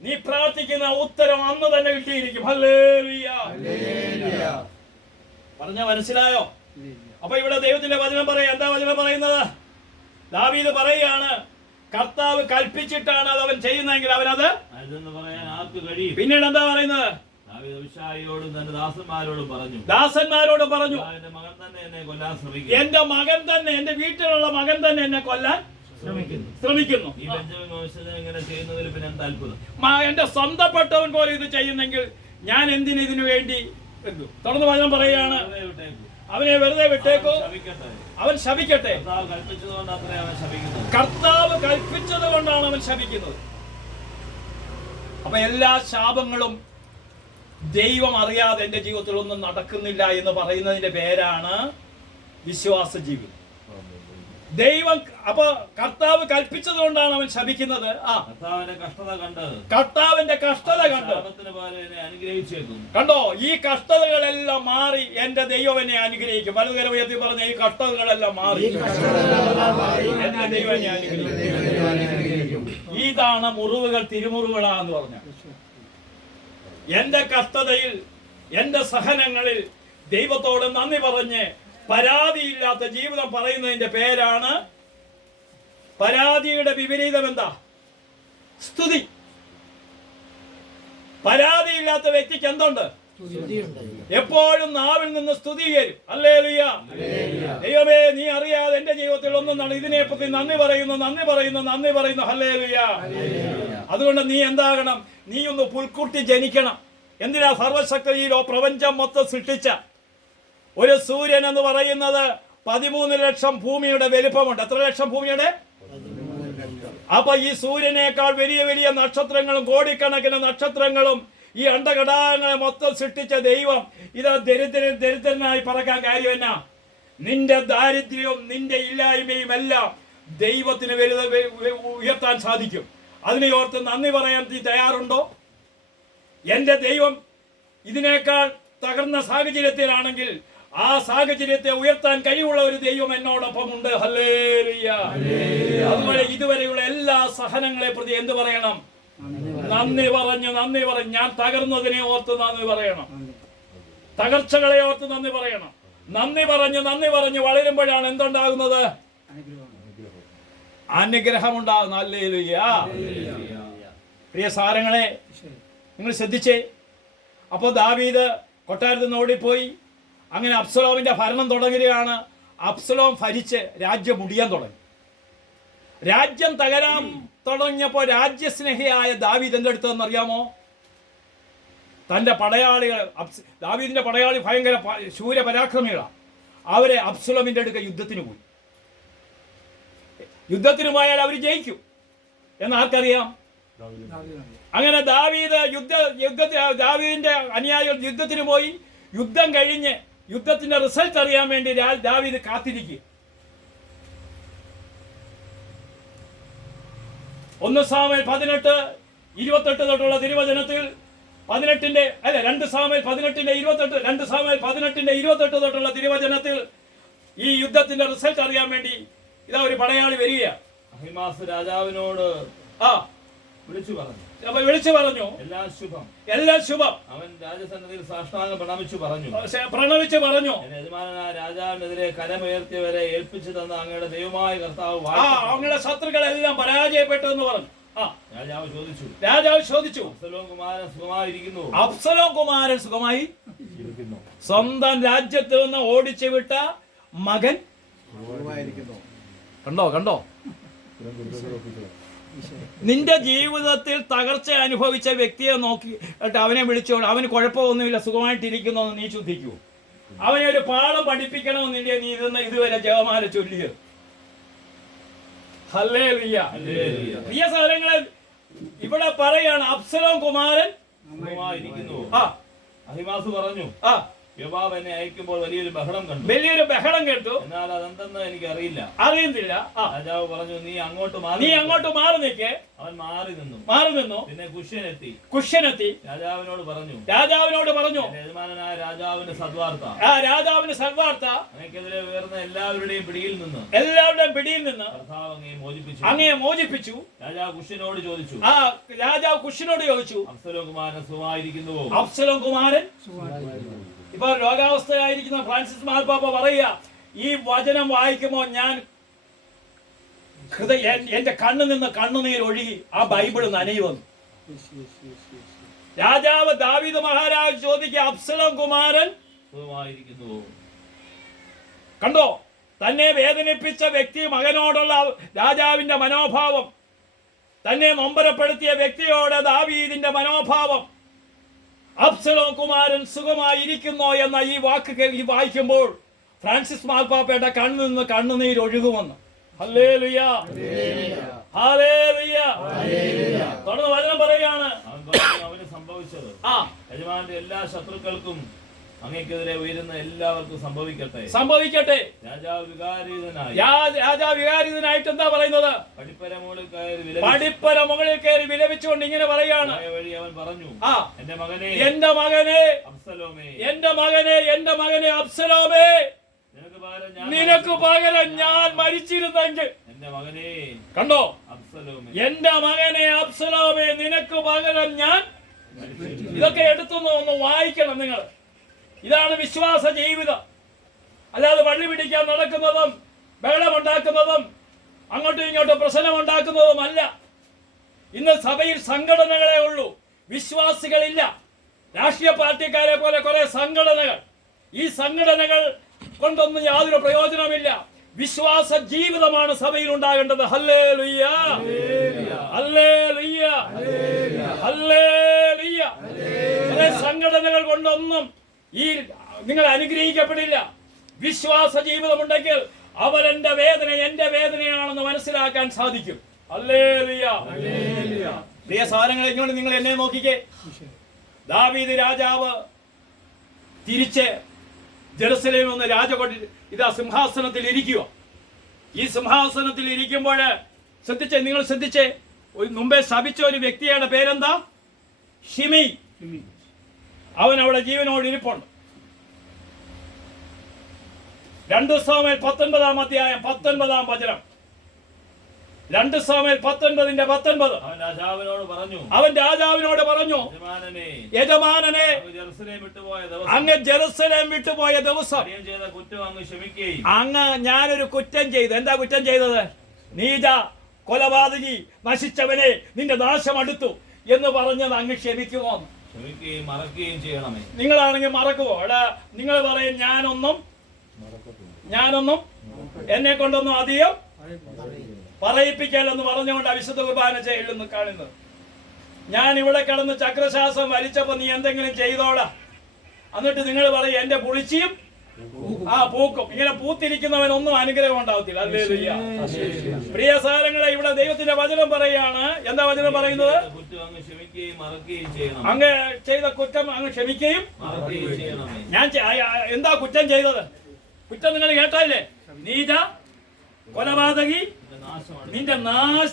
നീ പ്രാർത്ഥിക്കുന്ന ഉത്തരം അന്ന് തന്നെ കിട്ടിയിരിക്കും. ഹല്ലേലൂയ. പറഞ്ഞ മനസ്സിലായോ? അപ്പൊ ഇവിടെ ദൈവത്തിന്റെ വചനം പറയാം. എന്താ വചനം പറയുന്നത്? ദാവീദ് പറയുകയാണ്, കർത്താവ് കൽപ്പിച്ചിട്ടാണ് അത് അവൻ ചെയ്യുന്നതെങ്കിൽ അവനത് പറയാൻ ആർക്ക് കഴിയും? പിന്നീട് എന്താ പറയുന്നത്? അബീശായിയോടും തന്റെ ദാസന്മാരോടും പറഞ്ഞു, എന്റെ മകൻ തന്നെ എന്നെ കൊല്ലാൻ ശ്രമിക്കുന്നു. എന്റെ വീട്ടിലുള്ള മകൻ തന്നെ എന്നെ കൊല്ലാൻ ശ്രമിക്കുന്നു. ഈ ബെഞ്ചമിൻ വംശജൻ ഇങ്ങനെ ചെയ്യുന്നതിൽ പിന്നെ എന്താ അത്ഭുതം? എന്റെ സ്വന്തപ്പെട്ടവൻ പോലെ ഇത് ചെയ്യുന്നെങ്കിൽ ഞാൻ എന്തിനു ഇതിനു വേണ്ടി? തുടർന്ന് വചനം പറയുകയാണ്, അവനെ വെറുതെ വിട്ടേക്കോ, അവൻ ശപിക്കട്ടെ. കർത്താവ് കൽപ്പിച്ചത് കൊണ്ടാണ് അവൻ ശപിക്കുന്നത്. അപ്പൊ എല്ലാ ശാപങ്ങളും ദൈവം അറിയാതെ എന്റെ ജീവിതത്തിൽ ഒന്നും നടക്കുന്നില്ല എന്ന് പറയുന്നതിന്റെ പേരാണ് വിശ്വാസ ജീവിതം. ദൈവം അപ്പൊ കർത്താവ് കൽപ്പിച്ചത് കൊണ്ടാണ് അവൻ ശപിക്കുന്നത്. കർത്താവിന്റെ കഷ്ടത കണ്ട് കണ്ടോ, ഈ കഷ്ടതകളെല്ലാം മാറി എന്റെ ദൈവം എന്നെ അനുഗ്രഹിക്കും. വലുകര ഉയർത്തി പറഞ്ഞ ഈ കഷ്ടതകളെല്ലാം മാറി എന്റെ ദൈവം എന്നെ അനുഗ്രഹിക്കും. ഇതാണ് മുറിവുകൾ തിരുമുറിവുകളാന്ന് പറഞ്ഞ. എന്റെ കഷ്ടതയിൽ, എന്റെ സഹനങ്ങളിൽ ദൈവത്തോട് നന്ദി പറഞ്ഞ് പരാതിയില്ലാത്ത ജീവിതം പറയുന്നതിന്റെ പേരാണ്. പരാതിയുടെ വിപരീതം എന്താ? സ്തുതി. പരാതിയില്ലാത്ത വ്യക്തിക്ക് എന്തുണ്ട്? എപ്പോഴും നാവിൽ നിന്ന് സ്തുതി വരും. ഹല്ലേലൂയ. ദൈവമേ, നീ അറിയാതെ എന്റെ ജീവിതത്തിൽ ഒന്നും ഇതിനെപ്പറ്റി നന്ദി പറയുന്നു. ഹല്ലേലൂയ. അതുകൊണ്ട് നീ എന്താകണം? നീ ഒന്ന് പുൽക്കുട്ടി ജനിക്കണം. എന്തിനാ? സർവശക്തി ഈ പ്രപഞ്ചം മൊത്തം സൃഷ്ടിച്ച ഒരു സൂര്യൻ എന്ന് പറയുന്നത് 13 ലക്ഷം ഭൂമിയുടെ വലിപ്പമുണ്ട്. എത്ര ലക്ഷം ഭൂമിയുടെ? അപ്പൊ ഈ സൂര്യനേക്കാൾ വലിയ വലിയ നക്ഷത്രങ്ങളും കോടിക്കണക്കിന് നക്ഷത്രങ്ങളും ഈ അണ്ടഘടാകങ്ങളെ മൊത്തം സൃഷ്ടിച്ച ദൈവം ഇത് ദരിദ്രനായി പറക്കാൻ കാര്യം എന്നാ? നിന്റെ ദാരിദ്ര്യവും നിന്റെ ഇല്ലായ്മയും എല്ലാം ദൈവത്തിന് ഉയർത്താൻ സാധിക്കും. അതിനെ ഓർത്ത് നന്ദി പറയാൻ നീ തയ്യാറുണ്ടോ? എന്റെ ദൈവം ഇതിനേക്കാൾ തകർന്ന സാഹചര്യത്തിലാണെങ്കിൽ ആ സാഹചര്യത്തെ ഉയർത്താൻ കഴിവുള്ള ഒരു ദൈവം എന്നോടൊപ്പം ഉണ്ട്. ഹല്ലേലൂയ. അതുപോലെ ഇതുവരെയുള്ള എല്ലാ സഹനങ്ങളെ പ്രതി എന്ത് പറയണം? നന്ദി പറഞ്ഞു. ഞാൻ തകർന്നതിനെ ഓർത്ത് നന്ദി പറയണം. തകർച്ചകളെ ഓർത്ത് നന്ദി പറയണം. നന്ദി പറഞ്ഞു വളരുമ്പോഴാണ് എന്തുണ്ടാകുന്നത്? അനുഗ്രഹം ഉണ്ടാകുന്നു. ഹല്ലേലൂയ. പ്രിയ സാരങ്ങളെ, നിങ്ങൾ ശ്രദ്ധിച്ചേ. അപ്പോൾ ദാവീദ് കൊട്ടാരത്തിൽ നിന്ന് ഓടിപ്പോയി. അങ്ങനെ അബ്സലോമിന്റെ ഭരണം തുടങ്ങുകയാണ്. അബ്സലോം ഭരിച്ച് രാജ്യം മുടിയാൻ തുടങ്ങി. രാജ്യം തകരാൻ തുടങ്ങിയപ്പോൾ രാജ്യസ്നേഹിയായ ദാവീദ് എന്തെടുത്തതെന്ന് അറിയാമോ? തന്റെ പടയാളികൾ, ദാവീദിന്റെ പടയാളി ഭയങ്കര ശൂരപരാക്രമികളാണ്. അവരെ അബ്സലോമിന്റെ അടുക്ക യുദ്ധത്തിന് പോയി. യുദ്ധത്തിന് പോയാൽ അവർ ജയിക്കും എന്ന് ആർക്കറിയാം? അങ്ങനെ ദാവീദിന്റെ അനുയായികൾ യുദ്ധത്തിന് പോയി. യുദ്ധം കഴിഞ്ഞ് യുദ്ധത്തിന്റെ റിസൾട്ട് അറിയാൻ വേണ്ടി ദാവീദ് കാത്തിരിക്കുക. 1 സാമുവേൽ 18:28 തൊട്ടുള്ള തിരുവചനത്തിൽ 2 സാമുവേൽ 18:28 തൊട്ടുള്ള തിരുവചനത്തിൽ ഈ യുദ്ധത്തിന്റെ റിസൾട്ട് അറിയാൻ വേണ്ടി ഇതാ ഒരു പടയാളി വരിക. അഹിമാസ് രാജാവിനോട് വിളിച്ചു പറഞ്ഞു, അപ്പൊ വിളിച്ചു പറഞ്ഞു, എല്ലാം ശുഭം. എല്ലാം ശുഭം. അവൻ രാജസന്നിധിയിൽ സാഷ്ടാംഗം പ്രണമിച്ചു പറഞ്ഞു, പ്രണവിച്ചു പറഞ്ഞു, എന്റെ യജമാനായ രാജാവിനെതിരെ കരമുയർത്തിയവരെ ഏൽപ്പിച്ചു തന്ന അങ്ങയുടെ ദൈവമായ കർത്താവ് അവങ്ങളുടെ ശത്രുക്കളെല്ലാം പരാജയപ്പെട്ടു എന്ന് പറഞ്ഞു. രാജാവ് ചോദിച്ചു, അബ്സലോം കുമാരൻ സുഖമായിരിക്കുന്നു. അബ്സലോം കുമാരൻ സുഖമായി ഇരിക്കുന്നു. സ്വന്തം രാജ്യത്ത് നിന്ന് ഓടിച്ചു വിട്ട മകൻ കണ്ടോ കണ്ടോ. നിന്റെ ജീവിതത്തിൽ തകർച്ച അനുഭവിച്ച വ്യക്തിയെ നോക്കി അവനെ വിളിച്ചോളൂ, അവന് കുഴപ്പമൊന്നുമില്ല, സുഖമായിട്ടിരിക്കുന്നു എന്ന് നീ ചിന്തിക്കൂ. അവനെ ഒരു പാഠം പഠിപ്പിക്കണമെന്നില്ലേ നീ ഇതുവരെ ജപമാല ചൊല്ലിയത്. ഹല്ലേലൂയ. പ്രിയ സഹോദരങ്ങളെ, ഇവിടെ പറയാണ് അബ്സലോം കുമാരൻ അഹിമാസ് പറഞ്ഞു, യോവാബ് എന്നെ അയക്കുമ്പോൾ വലിയൊരു ബഹളം കേട്ടു, എന്നാൽ അതെന്തെന്ന് എനിക്ക് അറിയുന്നില്ല. രാജാവ് പറഞ്ഞു, നീ അങ്ങോട്ട് മാറി നിൽക്ക്. അവൻ മാറി നിന്നു. പിന്നെ കുഷ്യനെത്തി രാജാവിനോട് പറഞ്ഞു, യജമാനനായ രാജാവിന്റെ സദ്വാർത്ത എനിക്കെതിരെ ഉയർന്ന എല്ലാവരുടെയും പിടിയിൽ നിന്ന് കർത്താവ് അങ്ങയെ മോചിപ്പിച്ചു. രാജാവ് കുഷ്യനോട് ചോദിച്ചു, അബ്സലോം കുമാരൻ സുഖമായിരിക്കുന്നുവോ? അബ്സലോം കുമാരൻ ഇപ്പൊ രോഗാവസ്ഥയായിരിക്കുന്ന ഫ്രാൻസിസ് മാർപ്പാപ്പ പറയുക, ഈ വചനം വായിക്കുമ്പോൾ ഞാൻ എന്റെ കണ്ണിൽ നിന്ന് കണ്ണുനീർ ഒഴുകി ആ ബൈബിൾ നനയുമെന്ന്. രാജാവ് ദാവീദ് മഹാരാജ് ചോദിക്കുക, അബ്സലോം കുമാരൻ കണ്ടോ? തന്നെ വേദനിപ്പിച്ച വ്യക്തി മകനോടുള്ള രാജാവിന്റെ മനോഭാവം, തന്നെ നൊമ്പരപ്പെടുത്തിയ വ്യക്തിയോട് ദാവീദിന്റെ മനോഭാവം. അബ്സലോം കുമാരൻ സുഖമായിരിക്കുന്നോ എന്ന ഈ വാക്ക് വായിക്കുമ്പോൾ ഫ്രാൻസിസ് മാർപ്പാപ്പയുടെ കണ്ണിൽ നിന്ന് കണ്ണുനീർ ഒഴുകുമെന്ന്. Hallelujah, hallelujah. തുടർന്ന് വചനം പറയുകയാണ്, അവന് സംഭവിച്ചത് യജമാനന്റെ എല്ലാ ശത്രുക്കൾക്കും അങ്ങേക്കെതിരെ ഉയരുന്ന എല്ലാവർക്കും സംഭവിക്കട്ടെ. രാജാവ് വികാരിതനായിട്ട് എന്താ പറയുന്നത്? പടിപ്പര മുകളിൽ കയറി വിലപിച്ചുകൊണ്ട് ഇങ്ങനെ പറയാണ്, അവൻ പറഞ്ഞു, എന്റെ മകനെ അബ്സലോമേ, നിനക്ക് പകരം ഞാൻ മരിച്ചിരുന്നെങ്കിൽ. കണ്ടോ, എന്റെ മകനെ അബ്സലോമേ, നിനക്ക് പകരം ഞാൻ. ഇതൊക്കെ എടുത്തൊന്ന് വായിക്കണം നിങ്ങൾ. ഇതാണ് വിശ്വാസ ജീവിതം. അല്ലാതെ വള്ളി പിടിക്കാൻ നടക്കുന്നതും ബഹളമുണ്ടാക്കുന്നതും അങ്ങോട്ടും ഇങ്ങോട്ടും പ്രശ്നമുണ്ടാക്കുന്നതുമല്ല. ഇന്ന് സഭയിൽ സംഘടനകളെ ഉള്ളൂ, വിശ്വാസികളില്ല. രാഷ്ട്രീയ പാർട്ടിക്കാരെ പോലെ കുറെ സംഘടനകൾ. ഈ സംഘടനകൾ കൊണ്ടൊന്നും യാതൊരു പ്രയോജനമില്ല. വിശ്വാസ ജീവിതമാണ് സഭയിൽ ഉണ്ടാകേണ്ടത്. Hallelujah, hallelujah, hallelujah. സംഘടനകൾ കൊണ്ടൊന്നും ഈ നിങ്ങൾ അനുഗ്രഹിക്കപ്പെടില്ല. വിശ്വാസ ജീവിതമുണ്ടെങ്കിൽ അവരെന്റെ വേദന എന്റെ വേദനയാണെന്ന് മനസ്സിലാക്കാൻ സാധിക്കും. ഹല്ലേലൂയ. പ്രിയ സഹോദരങ്ങളെ, ഇങ്ങോട്ട് നിങ്ങൾ എന്നെ നോക്കിക്കേ. ദാവീദ് രാജാവ് തിരിച്ച് ജെറുസലേമിൽ നിന്ന് രാജകൊട്ടി സിംഹാസനത്തിൽ ഇരിക്കുക. ഈ സിംഹാസനത്തിൽ ഇരിക്കുമ്പോൾ നിങ്ങൾ ശ്രദ്ധിച്ചേ, മുമ്പേ ശപിച്ച ഒരു വ്യക്തിയുടെ പേരെന്താ? ഷിമി. അവൻ അവിടെ ജീവനോട് ഇരിപ്പുണ്ട്. 2 സാമുവേൽ 19 അധ്യായം 19 വചനം. 2 സാമുവേൽ 19 അവൻ രാജാവിനോട് പറഞ്ഞു, യജമാനനെ, അങ്ങ് ജെറുസലേം വിട്ടുപോയ ദിവസം അങ്ങ് ഞാനൊരു കുറ്റം ചെയ്തു. എന്താ കുറ്റം ചെയ്തത്? നീച, കൊലപാതകി, നശിച്ചവനെ, നിന്റെ നാശം അടുത്തു എന്ന് പറഞ്ഞത് അങ്ങ് ക്ഷമിക്കുമോ? നിങ്ങളാണെങ്കിൽ മറക്കുമോ? നിങ്ങൾ പറയും, ഞാനൊന്നും എന്നെ കൊണ്ടൊന്നും അധികം പറയിപ്പിക്കലെന്ന് പറഞ്ഞുകൊണ്ട് വിശുദ്ധ കുർബാന ചെല്ലുന്നു കാണുന്നത്. ഞാൻ ഇവിടെ കിടന്ന് ചക്രശ്വാസം വലിച്ചപ്പോ നീ എന്തെങ്കിലും ചെയ്തോടാ, എന്നിട്ട് നിങ്ങൾ പറയും എന്റെ പുളിച്ചിയും പൂക്കും. ഇങ്ങനെ പൂത്തിരിക്കുന്നവനൊന്നും അനുഗ്രഹം ഉണ്ടാവത്തില്ല. ഹല്ലേലൂയ. പ്രിയ സഹോദരങ്ങളെ, ഇവിടെ ദൈവത്തിന്റെ വചനം പറയാണ്. എന്താ വചനം പറയുന്നത്? അങ്ങ് ചെയ്ത കുറ്റം അങ്ങ് ക്ഷമിക്കുകയും. ഞാൻ എന്താ കുറ്റം ചെയ്തത്? കുറ്റം നിങ്ങൾ കേട്ടല്ലേ? നീച, കൊലപാതകി,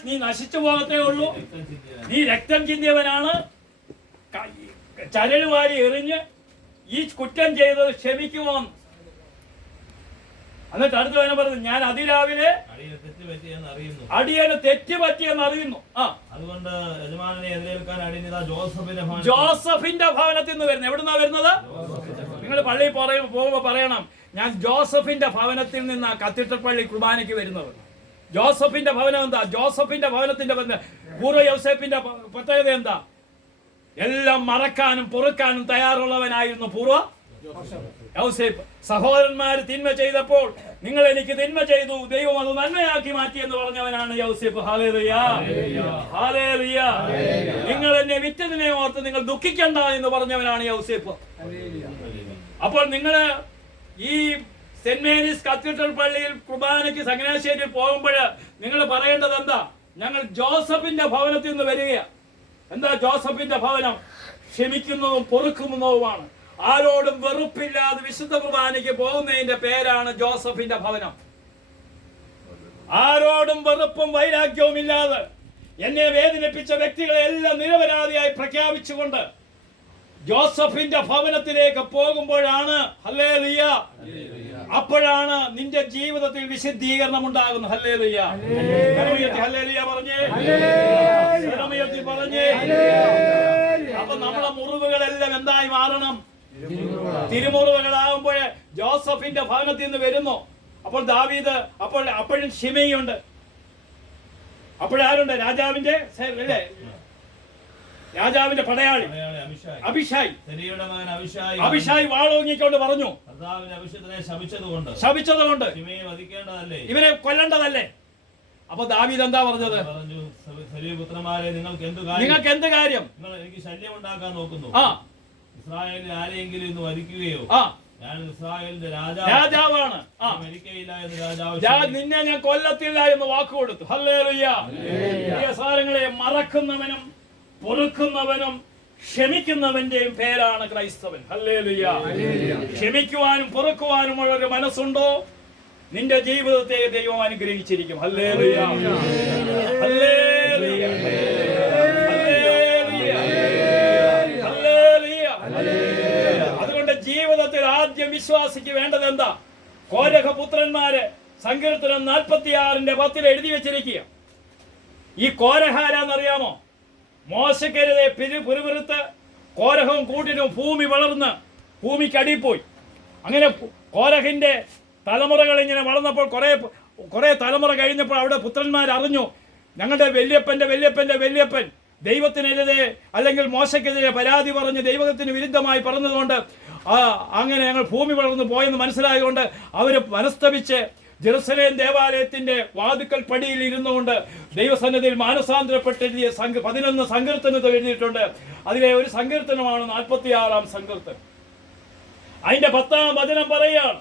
നീ നശിച്ചു പോകത്തേ ഉള്ളൂ. നീ രക്തം ചിന്തിയവനാണ്. ചരല് വാരി എറിഞ്ഞ് ഈ കുറ്റം ചെയ്തത് ക്ഷമിക്കുമോ? എന്നിട്ട് അടുത്ത വചനം പറഞ്ഞു, ഞാൻ അതിരാവിലെ അടിയന് തെറ്റ് പറ്റിയെന്ന് അറിയുന്നു. അതുകൊണ്ട് യജമാനനെ എതിരേൽക്കാൻ അടിയനിതാ ജോസഫിന്റെ ഭവനത്തിൽ നിന്ന് വരുന്നത്. എവിടുന്നാ വരുന്നത്? നിങ്ങൾ പള്ളിയിൽ പോകുമ്പോ പറയണം, ഞാൻ ജോസഫിന്റെ ഭവനത്തിൽ നിന്നാ കത്തീഡ്രൽ പള്ളി കുർബാനയ്ക്ക് വരുന്നത്. ജോസഫിന്റെ ഭവനം എന്താ? ജോസഫിന്റെ ഭവനത്തിന്റെ പൂർവ്വ യൗസേപ്പിന്റെ പ്രത്യേകത എന്താ? എല്ലാം മറക്കാനും പൊറുക്കാനും തയ്യാറുള്ളവനായിരുന്നു പൂർവ്വ യൗസേപ്പ്. സഹോദരന്മാര് തിന്മ ചെയ്തപ്പോൾ നിങ്ങൾ എനിക്ക് തിന്മ ചെയ്തു, ദൈവം അത് നന്മയാക്കി മാറ്റി എന്ന് പറഞ്ഞവനാണ് യൗസേപ്പ്. Hallelujah, hallelujah. നിങ്ങൾ എന്നെ വിറ്റതിനെ ഓർത്ത് നിങ്ങൾ ദുഃഖിക്കണ്ട എന്ന് പറഞ്ഞവനാണ് യൗസേപ്പ്. അപ്പോൾ നിങ്ങള് ഈ സെന്റ് മേരീസ് കത്തീഡ്രൽ പള്ളിയിൽ കുർബാനയ്ക്ക് ചങ്ങനാശ്ശേരിയിൽ പോകുമ്പോൾ നിങ്ങൾ പറയേണ്ടത് എന്താ? ഞങ്ങൾ ജോസഫിന്റെ ഭവനത്തിൽ നിന്ന് വരികയാ. എന്താ ജോസഫിന്റെ ഭവനം? ക്ഷമിക്കുന്നതും പൊറുക്കുന്നതുമാണ്. ആരോടും വെറുപ്പില്ലാതെ വിശുദ്ധ കുർബാനയ്ക്ക് പോകുന്നതിന്റെ പേരാണ് ജോസഫിന്റെ ഭവനം. ആരോടും വെറുപ്പും വൈരാഗ്യവും ഇല്ലാതെ എന്നെ വേദനിപ്പിച്ച വ്യക്തികളെ എല്ലാം നിരപരാധിയായി പ്രഖ്യാപിച്ചുകൊണ്ട് ജോസഫിന്റെ ഭവനത്തിലേക്ക് പോകുമ്പോഴാണ്, ഹല്ലേലൂയ, അപ്പോഴാണ് നിന്റെ ജീവിതത്തിൽ വിശുദ്ധീകരണം ഉണ്ടാകുന്നത്. ഹല്ലേലൂയ, ഹല്ലേലൂയ പറഞ്ഞേ, പറഞ്ഞേ. അപ്പൊ നമ്മളെ മുറിവുകളെല്ലാം എന്തായി മാറണം? തിരുമുറിവുകളാകുമ്പോൾ ജോസഫിന്റെ ഭവനത്തിൽ നിന്ന് വരുന്നു. അപ്പോൾ ദാവീദ്, അപ്പോഴും ശിമെയുണ്ട്. അപ്പോഴാരുണ്ട്? രാജാവിന്റെ പടയാളി അഭിഷായി. അഭിഷായി വാളോങ്ങിക്കൊണ്ട് പറഞ്ഞു, ശപിച്ചതുകൊണ്ട് ഇവനെ കൊല്ലേണ്ടതല്ലേ? അപ്പൊ ദാവീദ് എന്താ പറഞ്ഞത്? നിങ്ങൾക്ക് എന്ത് കാര്യം? എനിക്ക് ശല്യം ഉണ്ടാക്കാൻ നോക്കുന്നു. ഇസ്രായേലിൽ ആരെയെങ്കിലും ഇന്ന് വധിക്കുകയോ? ഞാൻ ഇസ്രായേലിന്റെ രാജാവാണ്, മരിക്കയില്ല എന്ന് രാജാവ് നിന്നെ ഞാൻ കൊല്ലത്തില്ല എന്ന് വാക്ക് കൊടുത്തു. ഹല്ലേലൂയ. സാരങ്ങളെ മറക്കുന്നവനും പൊറുക്കുന്നവനും ക്ഷമിക്കുന്നവന്റെയും പേരാണ് ക്രൈസ്തവൻ. ഹല്ലേലൂയ. ക്ഷമിക്കുവാനും പൊറുക്കുവാനുമുള്ള ഒരു മനസ്സുണ്ടോ, നിന്റെ ജീവിതത്തെ ദൈവം അനുഗ്രഹിച്ചിരിക്കും. Hallelujah, hallelujah, hallelujah, hallelujah. അതുകൊണ്ട് ജീവിതത്തിൽ ആദ്യം വിശ്വാസിക്ക് വേണ്ടത് എന്താ? കോരഹ പുത്രന്മാര് സങ്കീർത്തനം 46:10 എഴുതി വെച്ചിരിക്കുക. ഈ കോരഹാരാന്നറിയാമോ? മോശക്കെതിരെ പിറുപിറുത്ത് കോരഹവും കൂട്ടിനും ഭൂമി വളർന്ന് ഭൂമിക്കടിയിൽ പോയി. അങ്ങനെ കോരഹിന്റെ തലമുറകൾ ഇങ്ങനെ വളർന്നപ്പോൾ കുറെ തലമുറ കഴിഞ്ഞപ്പോൾ അവിടെ പുത്രന്മാർ അറിഞ്ഞു, ഞങ്ങളുടെ വല്യപ്പൻ ദൈവത്തിനെതിരെ അല്ലെങ്കിൽ മോശക്കെതിരെ പരാതി പറഞ്ഞ് ദൈവത്തിന് വിരുദ്ധമായി പറഞ്ഞതുകൊണ്ട് അങ്ങനെ ഞങ്ങൾ ഭൂമി വളർന്നു പോയെന്ന് മനസ്സിലായതുകൊണ്ട് അവർ മനസ്തപിച്ച് ജെറുസലേം ദേവാലയത്തിന്റെ വാതുക്കൽ പടിയിൽ ഇരുന്നുകൊണ്ട് ദൈവസന്നിധിയിൽ മാനസാന്തരപ്പെട്ടെഴുതിയ 11 സങ്കീർത്തനത്തിൽ എഴുതിയിട്ടുണ്ട്. അതിലെ ഒരു സങ്കീർത്തനമാണ് 46-ാം സങ്കീർത്തനം. അതിന്റെ 10-ാം വചനം പറയുകയാണ്,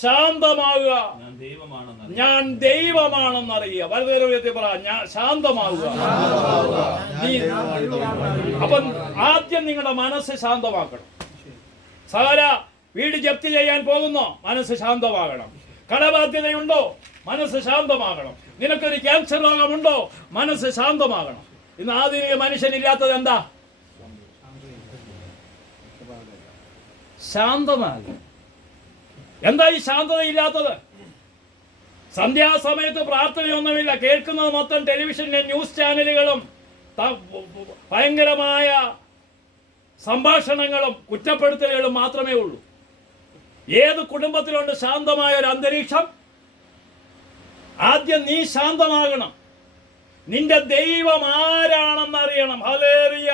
ശാന്തമാകുക, ഞാൻ ദൈവമാണെന്നറിയുക. വളരെ പറ, ഞാൻ ശാന്തമാകുക. അപ്പം ആദ്യം നിങ്ങളുടെ മനസ്സ് ശാന്തമാക്കണം. സകല വീട് ജപ്തി ചെയ്യാൻ പോകുന്നോ? മനസ്സ് ശാന്തമാകണം. കടബാധ്യതയുണ്ടോ? മനസ്സ് ശാന്തമാകണം. നിനക്കൊരു ക്യാൻസർ രോഗമുണ്ടോ? മനസ്സ് ശാന്തമാകണം. ഇന്ന് ആധുനിക മനുഷ്യനില്ലാത്തത് എന്താ? ശാന്തമാകുക. എന്താ ഈ ശാന്തത ഇല്ലാത്തത്? സന്ധ്യാസമയത്ത് പ്രാർത്ഥനയൊന്നുമില്ല, കേൾക്കുന്നത് മൊത്തം ടെലിവിഷനിലെ ന്യൂസ് ചാനലുകളും ഭയങ്കരമായ സംഭാഷണങ്ങളും കുറ്റപ്പെടുത്തലുകളും മാത്രമേ ഉള്ളൂ. ഏത് കുടുംബത്തിലുണ്ട് ശാന്തമായ ഒരു അന്തരീക്ഷം? ആദ്യം നീ ശാന്തമാകണം. നിന്റെ ദൈവം ആരാണെന്ന് അറിയണം. ഹല്ലേലൂയ.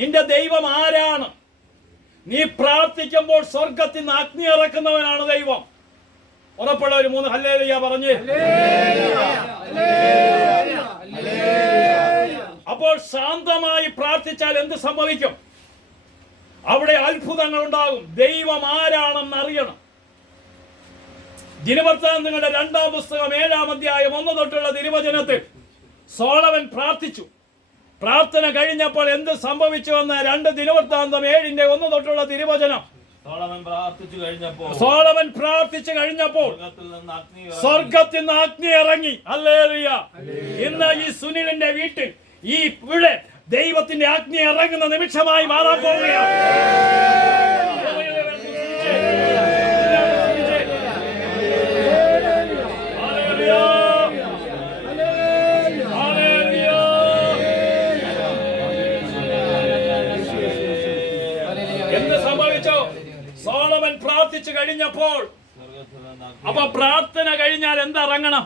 നിന്റെ ദൈവം ആരാണ്? നീ പ്രാർത്ഥിക്കുമ്പോൾ സ്വർഗത്തിൽ നിന്ന് അഗ്നി ഇറക്കുന്നവനാണ് ദൈവം. ഉറപ്പുള്ള ഒരു 3 ഹല്ലേലൂയ പറഞ്ഞ്. അപ്പോൾ ശാന്തമായി പ്രാർത്ഥിച്ചാൽ എന്ത് സംഭവിക്കും? അവിടെ അത്ഭുതങ്ങൾ ഉണ്ടാകും. ദൈവം ആരാണെന്ന് അറിയണം. ദിനവൃത്താന്തങ്ങളുടെ 2-ാം പുസ്തകം 7-ാം അധ്യായം 1 തൊട്ടുള്ള തിരുവചനത്തിൽ സോളമൻ പ്രാർത്ഥിച്ചു. പ്രാർത്ഥന കഴിഞ്ഞപ്പോൾ എന്ത് സംഭവിച്ചുവെന്ന് 2 ദിനവൃത്താന്തം 7-ന്റെ 1 തൊട്ടുള്ള തിരുവചനം. സോളമൻ പ്രാർത്ഥിച്ചു കഴിഞ്ഞപ്പോൾ സ്വർഗത്തിൽ നിന്ന് അഗ്നി ഇറങ്ങി. ഹല്ലേലൂയ. ഇന്ന് ഈ സുനിലിന്റെ വീട്ടിൽ ഇവിടെ ദൈവത്തിന്റെ അഗ്നി ഇറങ്ങുന്ന നിമിഷമായി മാറാൻ പോവുകയാണ്. ശ്രദ്ധിച്ചോ, സോളമൻ പ്രാർത്ഥിച്ചു കഴിഞ്ഞപ്പോൾ, അപ്പൊ പ്രാർത്ഥന കഴിഞ്ഞാൽ എന്തിറങ്ങണം?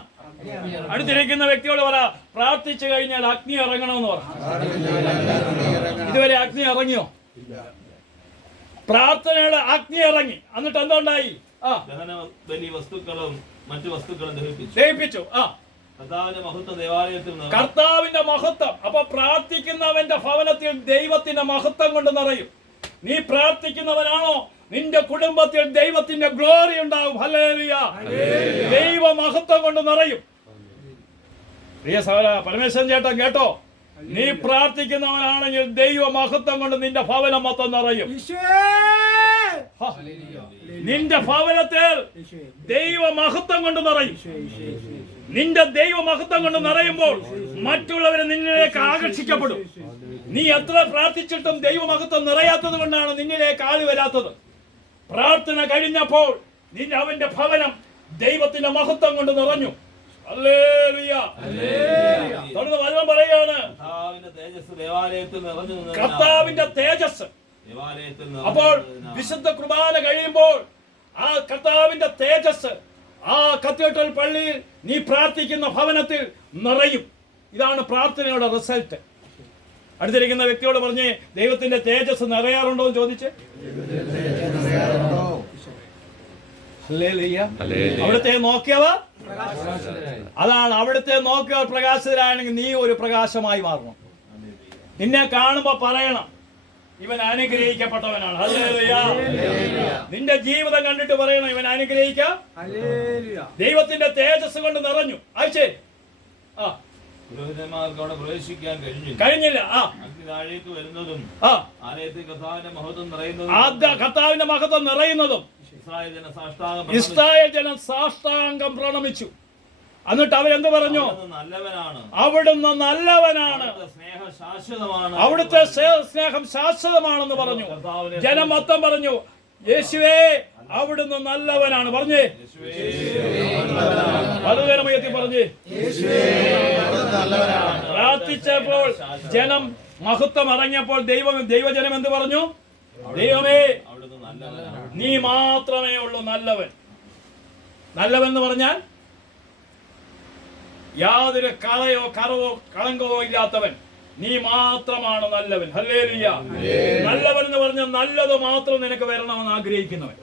അടുത്തിരിക്കുന്ന വ്യക്തിയോട് പറ, പ്രാർത്ഥിച്ചു കഴിഞ്ഞാൽ അഗ്നി ഇറങ്ങണമെന്ന് പറ. ഇതുവരെ അഗ്നി ഇറങ്ങിയോ? പ്രാർത്ഥനയുടെ അഗ്നി ഇറങ്ങി. എന്നിട്ട് എന്തുണ്ടായി? വസ്തുക്കളും മറ്റു വസ്തുക്കളും ദഹിപ്പിച്ചു. കർത്താവിന്റെ മഹത്വം. അപ്പൊ പ്രാർത്ഥിക്കുന്നവന്റെ ഭവനത്തിൽ ദൈവത്തിന്റെ മഹത്വം കൊണ്ട് നിറയും. നീ പ്രാർത്ഥിക്കുന്നവനാണോ? നിന്റെ കുടുംബത്തിൽ ദൈവത്തിന്റെ ഗ്ലോറി ഉണ്ടാവും. ഹല്ലേലൂയ. ദൈവ മഹത്വം കൊണ്ട് നിറയും. പ്രിയ സഹോദര, പരമേശ്വരൻ ചേട്ടൻ കേട്ടോ, നീ പ്രാർത്ഥിക്കുന്നവനാണെങ്കിൽ ദൈവ മഹത്വം കൊണ്ട് നിന്റെ ഭവനം മൊത്തം നിറയും. നിന്റെ ഭവനത്തിൽ ദൈവ മഹത്വം കൊണ്ട് നിറയും. നിന്റെ ദൈവ മഹത്വം കൊണ്ട് നിറയുമ്പോൾ മറ്റുള്ളവരെ നിന്നിലേക്ക് ആകർഷിക്കപ്പെടും. നീ എത്ര പ്രാർത്ഥിച്ചിട്ടും ദൈവ മഹത്വം നിറയാത്തത് കൊണ്ടാണ് നിന്നിലേക്ക് ആള് വരാത്തത്. പ്രാർത്ഥന കഴിഞ്ഞപ്പോൾ അവന്റെ ഭവനം ദൈവത്തിന്റെ മഹത്വം കൊണ്ട് നിറഞ്ഞു. ഹല്ലേലൂയ. തുടർന്ന് വചനം പറയാണ്, കർത്താവിന്റെ തേജസ്. അപ്പോൾ വിശുദ്ധ കുർബാന കഴിയുമ്പോൾ ആ കർത്താവിന്റെ തേജസ് ആ കത്തീഡ്രൽ പള്ളിയിൽ നീ പ്രാർത്ഥിക്കുന്ന ഭവനത്തിൽ നിറയും. ഇതാണ് പ്രാർത്ഥനയുടെ റിസൾട്ട്. അടുത്തിരിക്കുന്ന വ്യക്തിയോട് പറഞ്ഞ്, ദൈവത്തിന്റെ തേജസ് നിറയാറുണ്ടോ എന്ന് ചോദിച്ച്. അവിടുത്തെ നോക്കിയവ, അതാണ് അവിടുത്തെ നോക്കിയവർ പ്രകാശിതരാണെങ്കിൽ നീ ഒരു പ്രകാശമായി മാറണം. നിന്നെ കാണുമ്പോ പറയണം, ഇവൻ അനുഗ്രഹിക്കപ്പെട്ടവനാണ്. ഹല്ലേലൂയ. നിന്റെ ജീവിതം കണ്ടിട്ട് പറയണം, ഇവൻ അനുഗ്രഹിക്ക. ദൈവത്തിന്റെ തേജസ് കൊണ്ട് നിറഞ്ഞു. അയച്ചേ. പ്രവേശിക്കാൻ കഴിഞ്ഞില്ല. കർത്താവിന്റെ മഹത്വം നിറയുന്നതും ഇസ്രായേൽ ജനം സാഷ്ടാംഗം പ്രണമിച്ചു. എന്നിട്ട് അവരെന്ത് പറഞ്ഞു? അവിടുന്ന് നല്ലവനാണ്, അവിടുത്തെ സ്നേഹം ശാശ്വതമാണെന്ന് പറഞ്ഞു. ജനം മൊത്തം പറഞ്ഞു, യേശുവേ അവിടുന്ന് നല്ലവനാണ്. പറഞ്ഞേ, പലതരമയത്തി പറഞ്ഞേ. പ്രാർത്ഥിച്ചപ്പോൾ ജനം മഹത്വം ഇറങ്ങിയപ്പോൾ ദൈവജനം എന്ത് പറഞ്ഞു? ദൈവമേ നീ മാത്രമേ ഉള്ളൂ നല്ലവൻ. നല്ലവൻ എന്ന് പറഞ്ഞാൽ യാതൊരു കറയോ കളങ്കമോ ഇല്ലാത്തവൻ. നീ മാത്രമാണ് നല്ലവൻ. ഹല്ലേലൂയ. നല്ലവൻ എന്ന് പറഞ്ഞാൽ നല്ലത് മാത്രം നിനക്ക് വരണമെന്ന് ആഗ്രഹിക്കുന്നവൻ.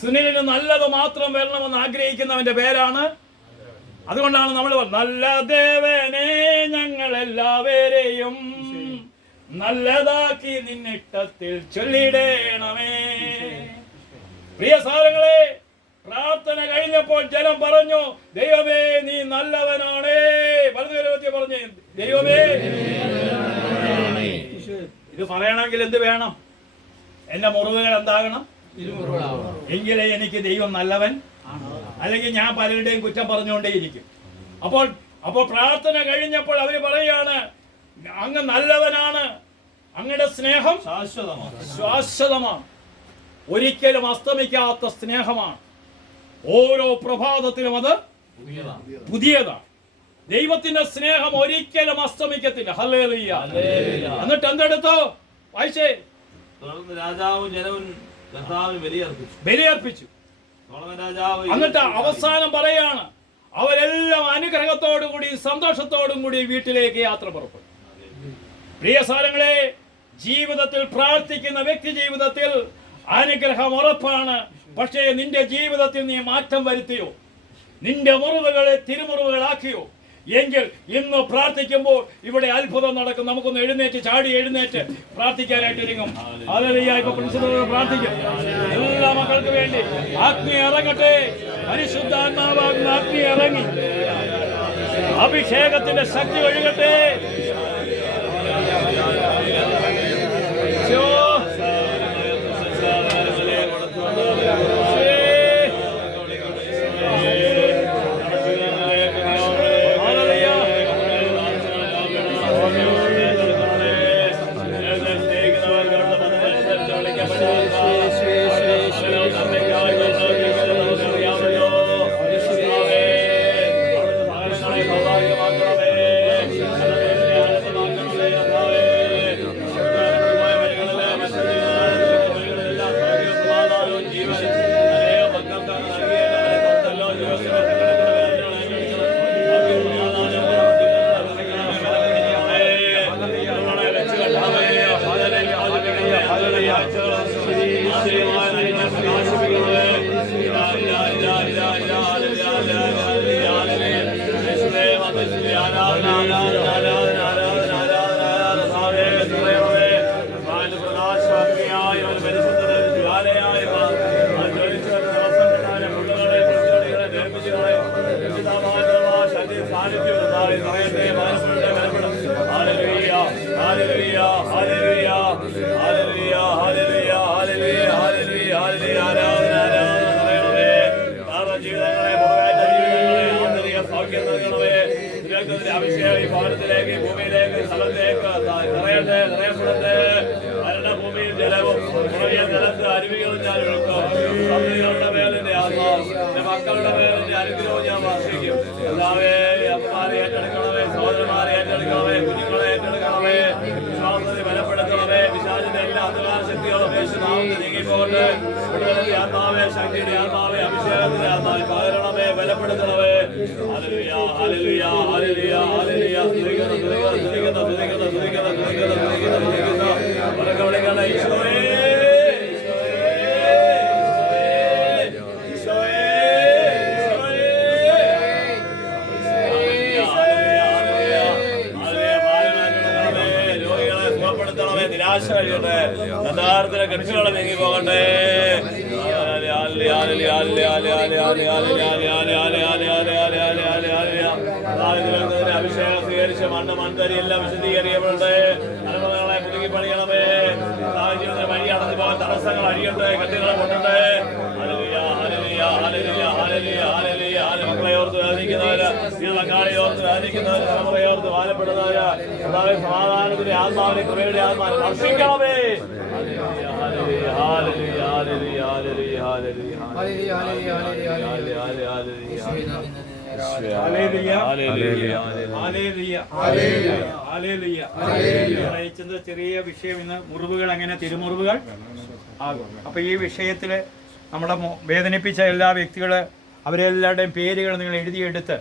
സുനിലിന് നല്ലത് മാത്രം വരണമെന്ന് ആഗ്രഹിക്കുന്നവന്റെ പേരാണ്. അതുകൊണ്ടാണ് നമ്മൾ നല്ല ദേവനെ ഞങ്ങളെല്ലാവരെയും നല്ലതാക്കി നിന്നിട്ടത്തിൽ ചൊല്ലിടേണമേ. പ്രിയ സാരങ്ങളെ, പ്രാർത്ഥന കഴിഞ്ഞപ്പോൾ ജനം പറഞ്ഞു, ദൈവമേ നീ നല്ലവനാണേ. പലതരത്തിൽ പറഞ്ഞു, ദൈവമേ. ഇത് പറയണമെങ്കിൽ എന്ത് വേണം? എന്റെ മുറിവുകൾ എന്താകണം? എങ്കിലേ എനിക്ക് ദൈവം നല്ലവൻ. അല്ലെങ്കിൽ ഞാൻ പലരുടെയും കുറ്റം പറഞ്ഞുകൊണ്ടേയിരിക്കും. അപ്പോൾ പ്രാർത്ഥന കഴിഞ്ഞപ്പോൾ അവര് പറയുകയാണ്, അങ്ങ് നല്ലവനാണ്, അങ്ങയുടെ സ്നേഹം ശാശ്വതമാണ്, ഒരിക്കലും അസ്തമിക്കാത്ത സ്നേഹമാണ്, ഓരോ പ്രഭാതത്തിലും അത് പുതിയതാണ്. ദൈവത്തിന്റെ സ്നേഹം ഒരിക്കലും അസ്തമിക്കത്തില്ല. ഹല്ലേലൂയ. എന്നിട്ട് എന്തെടുത്തു? വായിച്ചേ. രാജാവും ജനവും ബലിയർപ്പിച്ചു. എന്നിട്ട് അവസാനം പറയാണ്, അവരെല്ലാം അനുഗ്രഹത്തോടുകൂടി സന്തോഷത്തോടും കൂടി വീട്ടിലേക്ക് യാത്ര പുറപ്പെട്ടു. പ്രിയ സാരങ്ങളെ, ജീവിതത്തിൽ പ്രാർത്ഥിക്കുന്ന വ്യക്തി ജീവിതത്തിൽ അനുഗ്രഹം ഉറപ്പാണ്. പക്ഷേ നിന്റെ ജീവിതത്തിൽ നീ മാറ്റം വരുത്തിയോ? നിന്റെ മുറിവുകളെ തിരുമുറിവുകളാക്കിയോ? എങ്കിൽ ഇന്ന് പ്രാർത്ഥിക്കുമ്പോൾ ഇവിടെ അത്ഭുതം നടക്കും. നമുക്കൊന്ന് എഴുന്നേറ്റ് ചാടി എഴുന്നേറ്റ് പ്രാർത്ഥിക്കാനായിട്ട് ഒരുങ്ങും. ഹല്ലേലൂയ. ഇപ്പൊ പ്രിൻസിപ്പൽ പ്രാർത്ഥിക്കും. എല്ലാ മക്കൾക്ക് വേണ്ടി അഗ്നി ഇറങ്ങട്ടെ. പരിശുദ്ധാത്മാവാകുന്ന അഗ്നി ഇറങ്ങി അഭിഷേകത്തിന്റെ ശക്തി ഒഴുകട്ടെ. ഭാരതത്തിലേക്ക് ഭൂമിയിലേക്ക് സ്ഥലത്തേക്ക് നിറയട്ടെ നിറയപ്പെടട്ടെ ഭൂമിയിൽ ജലവും ജലത്ത് അരുവികളും ഞാൻ ഒഴുക്കും സന്തതികളുടെ മേലിന്റെ ആത്മാവ് മക്കളുടെ മേലിന്റെ അനുഗ്രഹവും ഞാൻ വർഷിക്കും എല്ലാവേ അമ്മമാരെ ഏറ്റെടുക്കണമേ സഹോദരന്മാരെ ഏറ്റെടുക്കണമേ കുഞ്ഞുങ്ങളെ ഏറ്റെടുക്കണമേ വിശ്വാസത്തെ ബലപ്പെടുത്തണമേ വിശാലിന്റെ എല്ലാ അന്ധകാര ശക്തികളും യേശുനാമത്തിൽ നീങ്ങിപ്പോകട്ടെ വിടുതലിന്റെ ആത്മാവേ ശക്തിയുടെ ആത്മാവേ അഭിഷേകത്തിന്റെ ആത്മാവെ പകരണമേ ബലപ്പെടുത്തണമേ ഹല്ലേലൂയ ഹല്ലേലൂയ ഹല്ലേലൂയ ഹല്ലേലൂയ നിരാശ കഴിയട്ടെ യഥാർത്ഥ കെട്ടുകളെ നീങ്ങി പോകട്ടെ അഭിഷേകം സ്വീകരിച്ച് മൺതരി എല്ലാം വിശദീകരിക്കപ്പെടട്ടെ അനുഭവങ്ങളെ പുതുക്കി പണിയണമേ സാഹചര്യത്തിന് വഴി അടഞ്ഞു പോകാൻ തടസ്സങ്ങൾ അഴിയട്ടെ കെട്ടുകളെ പൊട്ടട്ടെ മക്കളെ ഓർത്ത് വേദനിക്കുന്നവര് പങ്കാളി ഓർത്ത് വേദനിക്കുന്നവര് തലമുറയെ ഓർത്ത് ബാലപ്പെടുന്നവര് സമാധാനത്തിന്റെ ആത്മാവിനെ കൃപയുടെ ആത്മാവിനെ വർഷിക്കണമേ ചെറിയ വിഷയം ഇന്ന് മുറിവുകൾ എങ്ങനെ തിരുമുറിവുകൾ ആകും. അപ്പൊ ഈ വിഷയത്തില് നമ്മളെ വേദനിപ്പിച്ച എല്ലാ വ്യക്തികള് അവരെല്ലാവരുടെയും പേരുകൾ നിങ്ങൾ എഴുതിയെടുത്ത്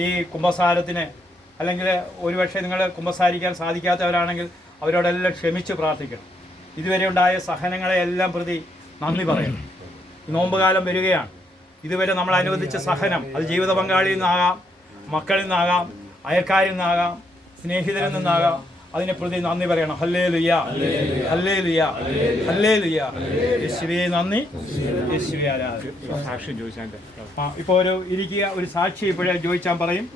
ഈ കുമ്പസാരത്തിന് അല്ലെങ്കിൽ ഒരുപക്ഷെ നിങ്ങൾ കുമ്പസാരിക്കാൻ സാധിക്കാത്തവരാണെങ്കിൽ അവരോടെല്ലാം ക്ഷമിച്ച് പ്രാർത്ഥിക്കണം. ഇതുവരെ ഉണ്ടായ സഹനങ്ങളെ എല്ലാം പ്രതി നന്ദി പറയണം. നോമ്പുകാലം വരികയാണ്. ഇതുവരെ നമ്മൾ അനുവദിച്ച സഹനം അത് ജീവിത പങ്കാളിയിൽ നിന്നാകാം, മക്കളിൽ നിന്നാകാം, അയൽക്കാരിൽ നിന്നാകാം, സ്നേഹിതരിൽ നിന്നാകാം. അതിനെ പ്രതി നന്ദി പറയണം. Hallelujah hallelujah hallelujah. യേശുവേ നന്ദി, യേശുവേ ആരാധന. സാക്ഷ്യം ചോദിച്ചാൽ ഇപ്പോൾ ഒരു സാക്ഷി ഇപ്പോഴേ ചോദിച്ചാൽ പറയും.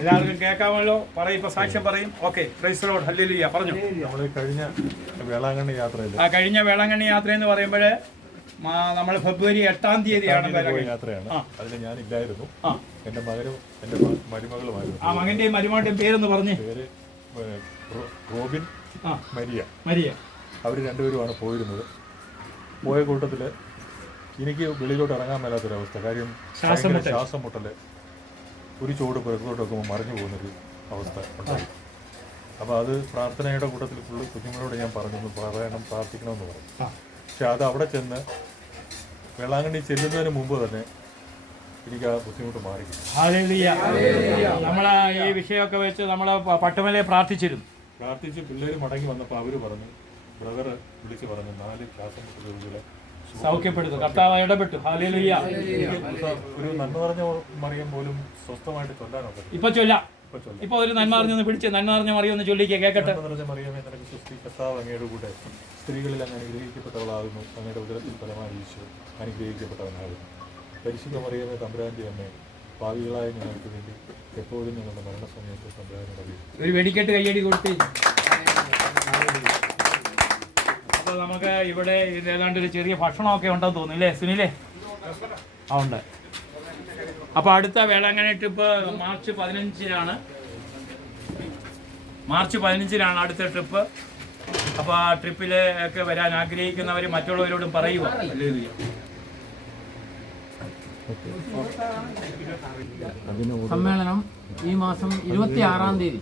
എല്ലാവർക്കും കേൾക്കാമല്ലോ. പറയും, ഇപ്പൊ സാക്ഷ്യം പറയും. Okay, praise the Lord. Hallelujah. പറഞ്ഞു. കഴിഞ്ഞ വേളാങ്കണ്ണി യാത്രയിൽ കഴിഞ്ഞ വേളാങ്കണ്ണി യാത്ര എന്ന് പറയുമ്പോൾ നമ്മൾ ഫെബ്രുവരി 8-ാം തീയതിയാണ് യാത്രയാണ്. അതിൽ ഞാനില്ലായിരുന്നു. എന്റെ മകനും എന്റെ മരുമകളുമായിരുന്നു. ആ മകന്റെയും മരുമകളുടെയും പേരെന്ന് പറഞ്ഞു. പേര് റോബിൻ, മരിയ. മരിയ. അവർ രണ്ടുപേരുമാണ് പോയിരുന്നത്. പോയ കൂട്ടത്തില് എനിക്ക് വെളിയിലോട്ട് ഇറങ്ങാൻ മേലാത്തൊരവസ്ഥ. കാര്യം ശ്വാസം മുട്ടല്, ഒരു ചുവട് പുറത്തോട്ട് വെക്കുമ്പോൾ മറിഞ്ഞു പോകുന്നൊരു അവസ്ഥ ഉണ്ടായി. അപ്പോൾ അത് പ്രാർത്ഥനയുടെ കൂട്ടത്തിൽ ഫുള്ള് കുഞ്ഞുങ്ങളോട് ഞാൻ പറഞ്ഞു പറയണം, പ്രാർത്ഥിക്കണമെന്ന് പറഞ്ഞു. പക്ഷെ അത് അവിടെ ചെന്ന് വേളാങ്കണ്ണി ചെല്ലുന്നതിന് മുമ്പ് തന്നെ എനിക്ക് ആ ബുദ്ധിമുട്ട് മാറി. നമ്മൾ ഈ വിഷയമൊക്കെ വെച്ച് നമ്മൾ പട്ടുമലയെ പ്രാർത്ഥിച്ചിരുന്നു. പ്രാർത്ഥിച്ച് പിള്ളേർ മടങ്ങി വന്നപ്പോൾ അവർ പറഞ്ഞു, ബ്രദർ വിളിച്ച് പറഞ്ഞു 4 ശ്വാസം മുട്ടൽ രോഗികളെ സൗഖ്യപ്പെടുത്തും. കർത്താവ് ഇടപെട്ടു. ഹല്ലേലൂയ. ഒരു നന്മ പറഞ്ഞ മറിയം പോലും സ്വസ്ഥമായിട്ട് ചൊല്ലാനൊക്കെ ഇപ്പൊ ചൊല്ലാം. ഇപ്പൊ ഒരു നന്മ അറിഞ്ഞൊന്ന് പിടിച്ച് നന്മ അറിഞ്ഞ മറിയൊന്ന് ചൊല്ലിക്കുക, കേൾക്കട്ടെ. മറിയമേ നിനക്ക് സുസ്തി, കർത്താവ് അങ്ങയുടെ കൂടെ സ്ത്രീകളിൽ അങ്ങ് അനുഗ്രഹിക്കപ്പെട്ടവളാകുന്നു. അങ്ങയുടെ ഉദരത്തിൽ ഫലമായി ഈശോ അനുഗ്രഹിക്കപ്പെട്ടവനാകുന്നു. പരിശുദ്ധ മറിയമേ തമ്പുരാന്റെ അമ്മേ, ഭാവികളായ ഞങ്ങൾക്ക് വേണ്ടി എപ്പോഴും ഞങ്ങളുടെ മരണസമയത്ത് തമ്പുരാനോട് ഒരു വെടിക്കെട്ട് കയ്യടി കൊടുത്ത്. അപ്പോൾ നമുക്ക് ഇവിടെ ഏതാണ്ട് ഒരു ചെറിയ ഭക്ഷണമൊക്കെ ഉണ്ടെന്ന് തോന്നുന്നു അല്ലേ സുനിലേ? ആ ഉണ്ട്. അപ്പോൾ അടുത്ത വേളാങ്കണ്ണി ട്രിപ്പ് മാർച്ച് 15-നാണ്. മാർച്ച് 15-നാണ് അടുത്ത ട്രിപ്പ്. അപ്പോൾ ആ ട്രിപ്പിലേക്ക് വരാൻ ആഗ്രഹിക്കുന്നവർ മറ്റുള്ളവരോടും പറയുക. സമ്മേളനം ഈ മാസം 26-ാം തീയതി